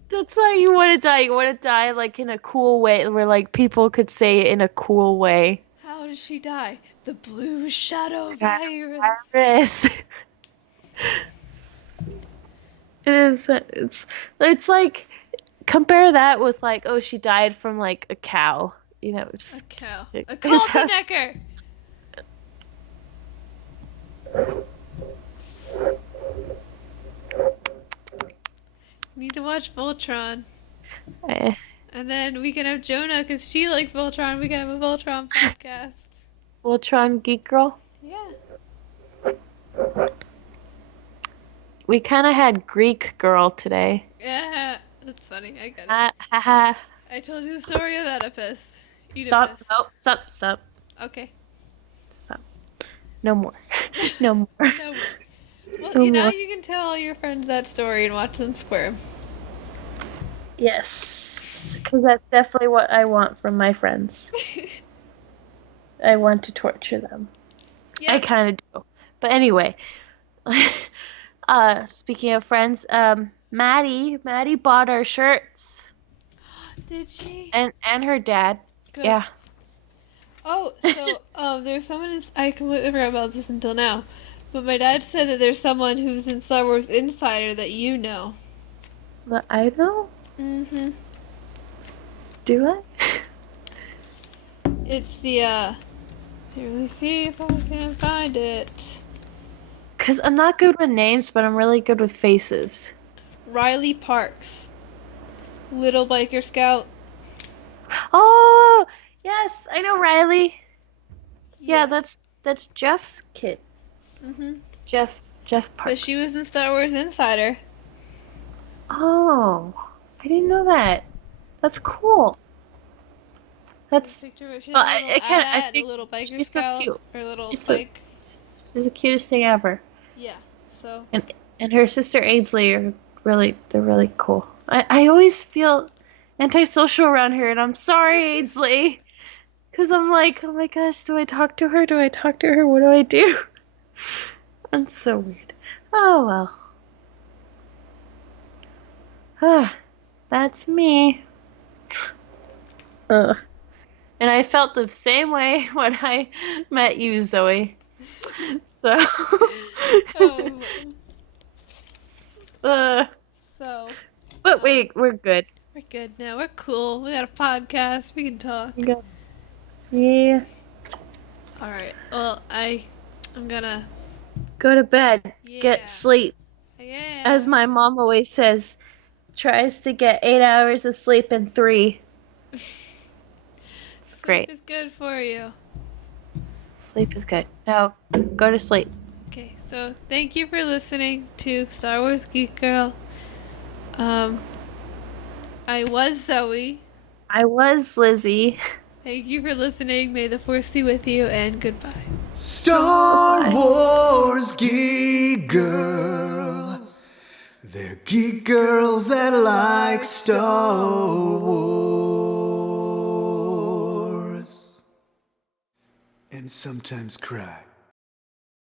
That's how you want to die. You want to die like in a cool way, where like people could say it in a cool way. How did she die? The blue shadow Shadow virus. Virus. It is. It's like compare that with like, oh, she died from like a cow. You know, A just cow. Is A that- cultinecker. Need to watch Voltron. eh. And then we can have Jonah because she likes Voltron. We can have a Voltron podcast. Voltron Geek Girl. Yeah. We kind of had Greek Girl today. Yeah. That's funny. I get it. Ha ha ha. I told you the story of Oedipus. Stop. Oedipus. Nope. Stop. Okay. No more. No more. No. Well, No you know, more. you can tell all your friends that story and watch them squirm. Yes. Because that's definitely what I want from my friends. I want to torture them. Yeah. I kind of do. But anyway. Speaking of friends, Maddie bought our shirts. Did she? And her dad. Good. Yeah. Oh, so there's someone. I completely forgot about this until now, but my dad said that there's someone who's in Star Wars Insider that you know. But I know. Mm-hmm. Do I? It's the Here, let me see if I can find it. Because I'm not good with names, but I'm really good with faces. Riley Parks, Little Biker Scout. Oh, yes, I know Riley. Yeah, that's Jeff's kid. Mm-hmm. Jeff Parks. But she was in Star Wars Insider. Oh, I didn't know that. That's cool. That's Picture, she's Well, a I little can't- I AT-AT, think a little biker she's so scout, cute. or little She's so- bike. she's the cutest thing ever. Yeah. So And her sister Ainsley they're really cool. I always feel antisocial around her, and I'm sorry, Ainsley. Because I'm like, oh my gosh, do I talk to her? What do I do? I'm so weird. Oh well. That's me. And I felt the same way when I met you, Zoe. So. Oh, uh, so but wait, we're good. we're good now. We're cool. We got a podcast. We can talk. Yeah. All right. Well, I'm gonna. Go to bed. Yeah. Get sleep. Yeah. As my mom always says, tries to get 8 hours of sleep in 3. Sleep great. is good for you. Sleep is good. Now, go to sleep. Okay. So thank you for listening to Star Wars Geek Girl. I was Zoe. I was Lizzy. Thank you for listening. May the force be with you, and goodbye. Star Wars Geek Girl. They're They're geek girls that like Star Wars. And sometimes cry.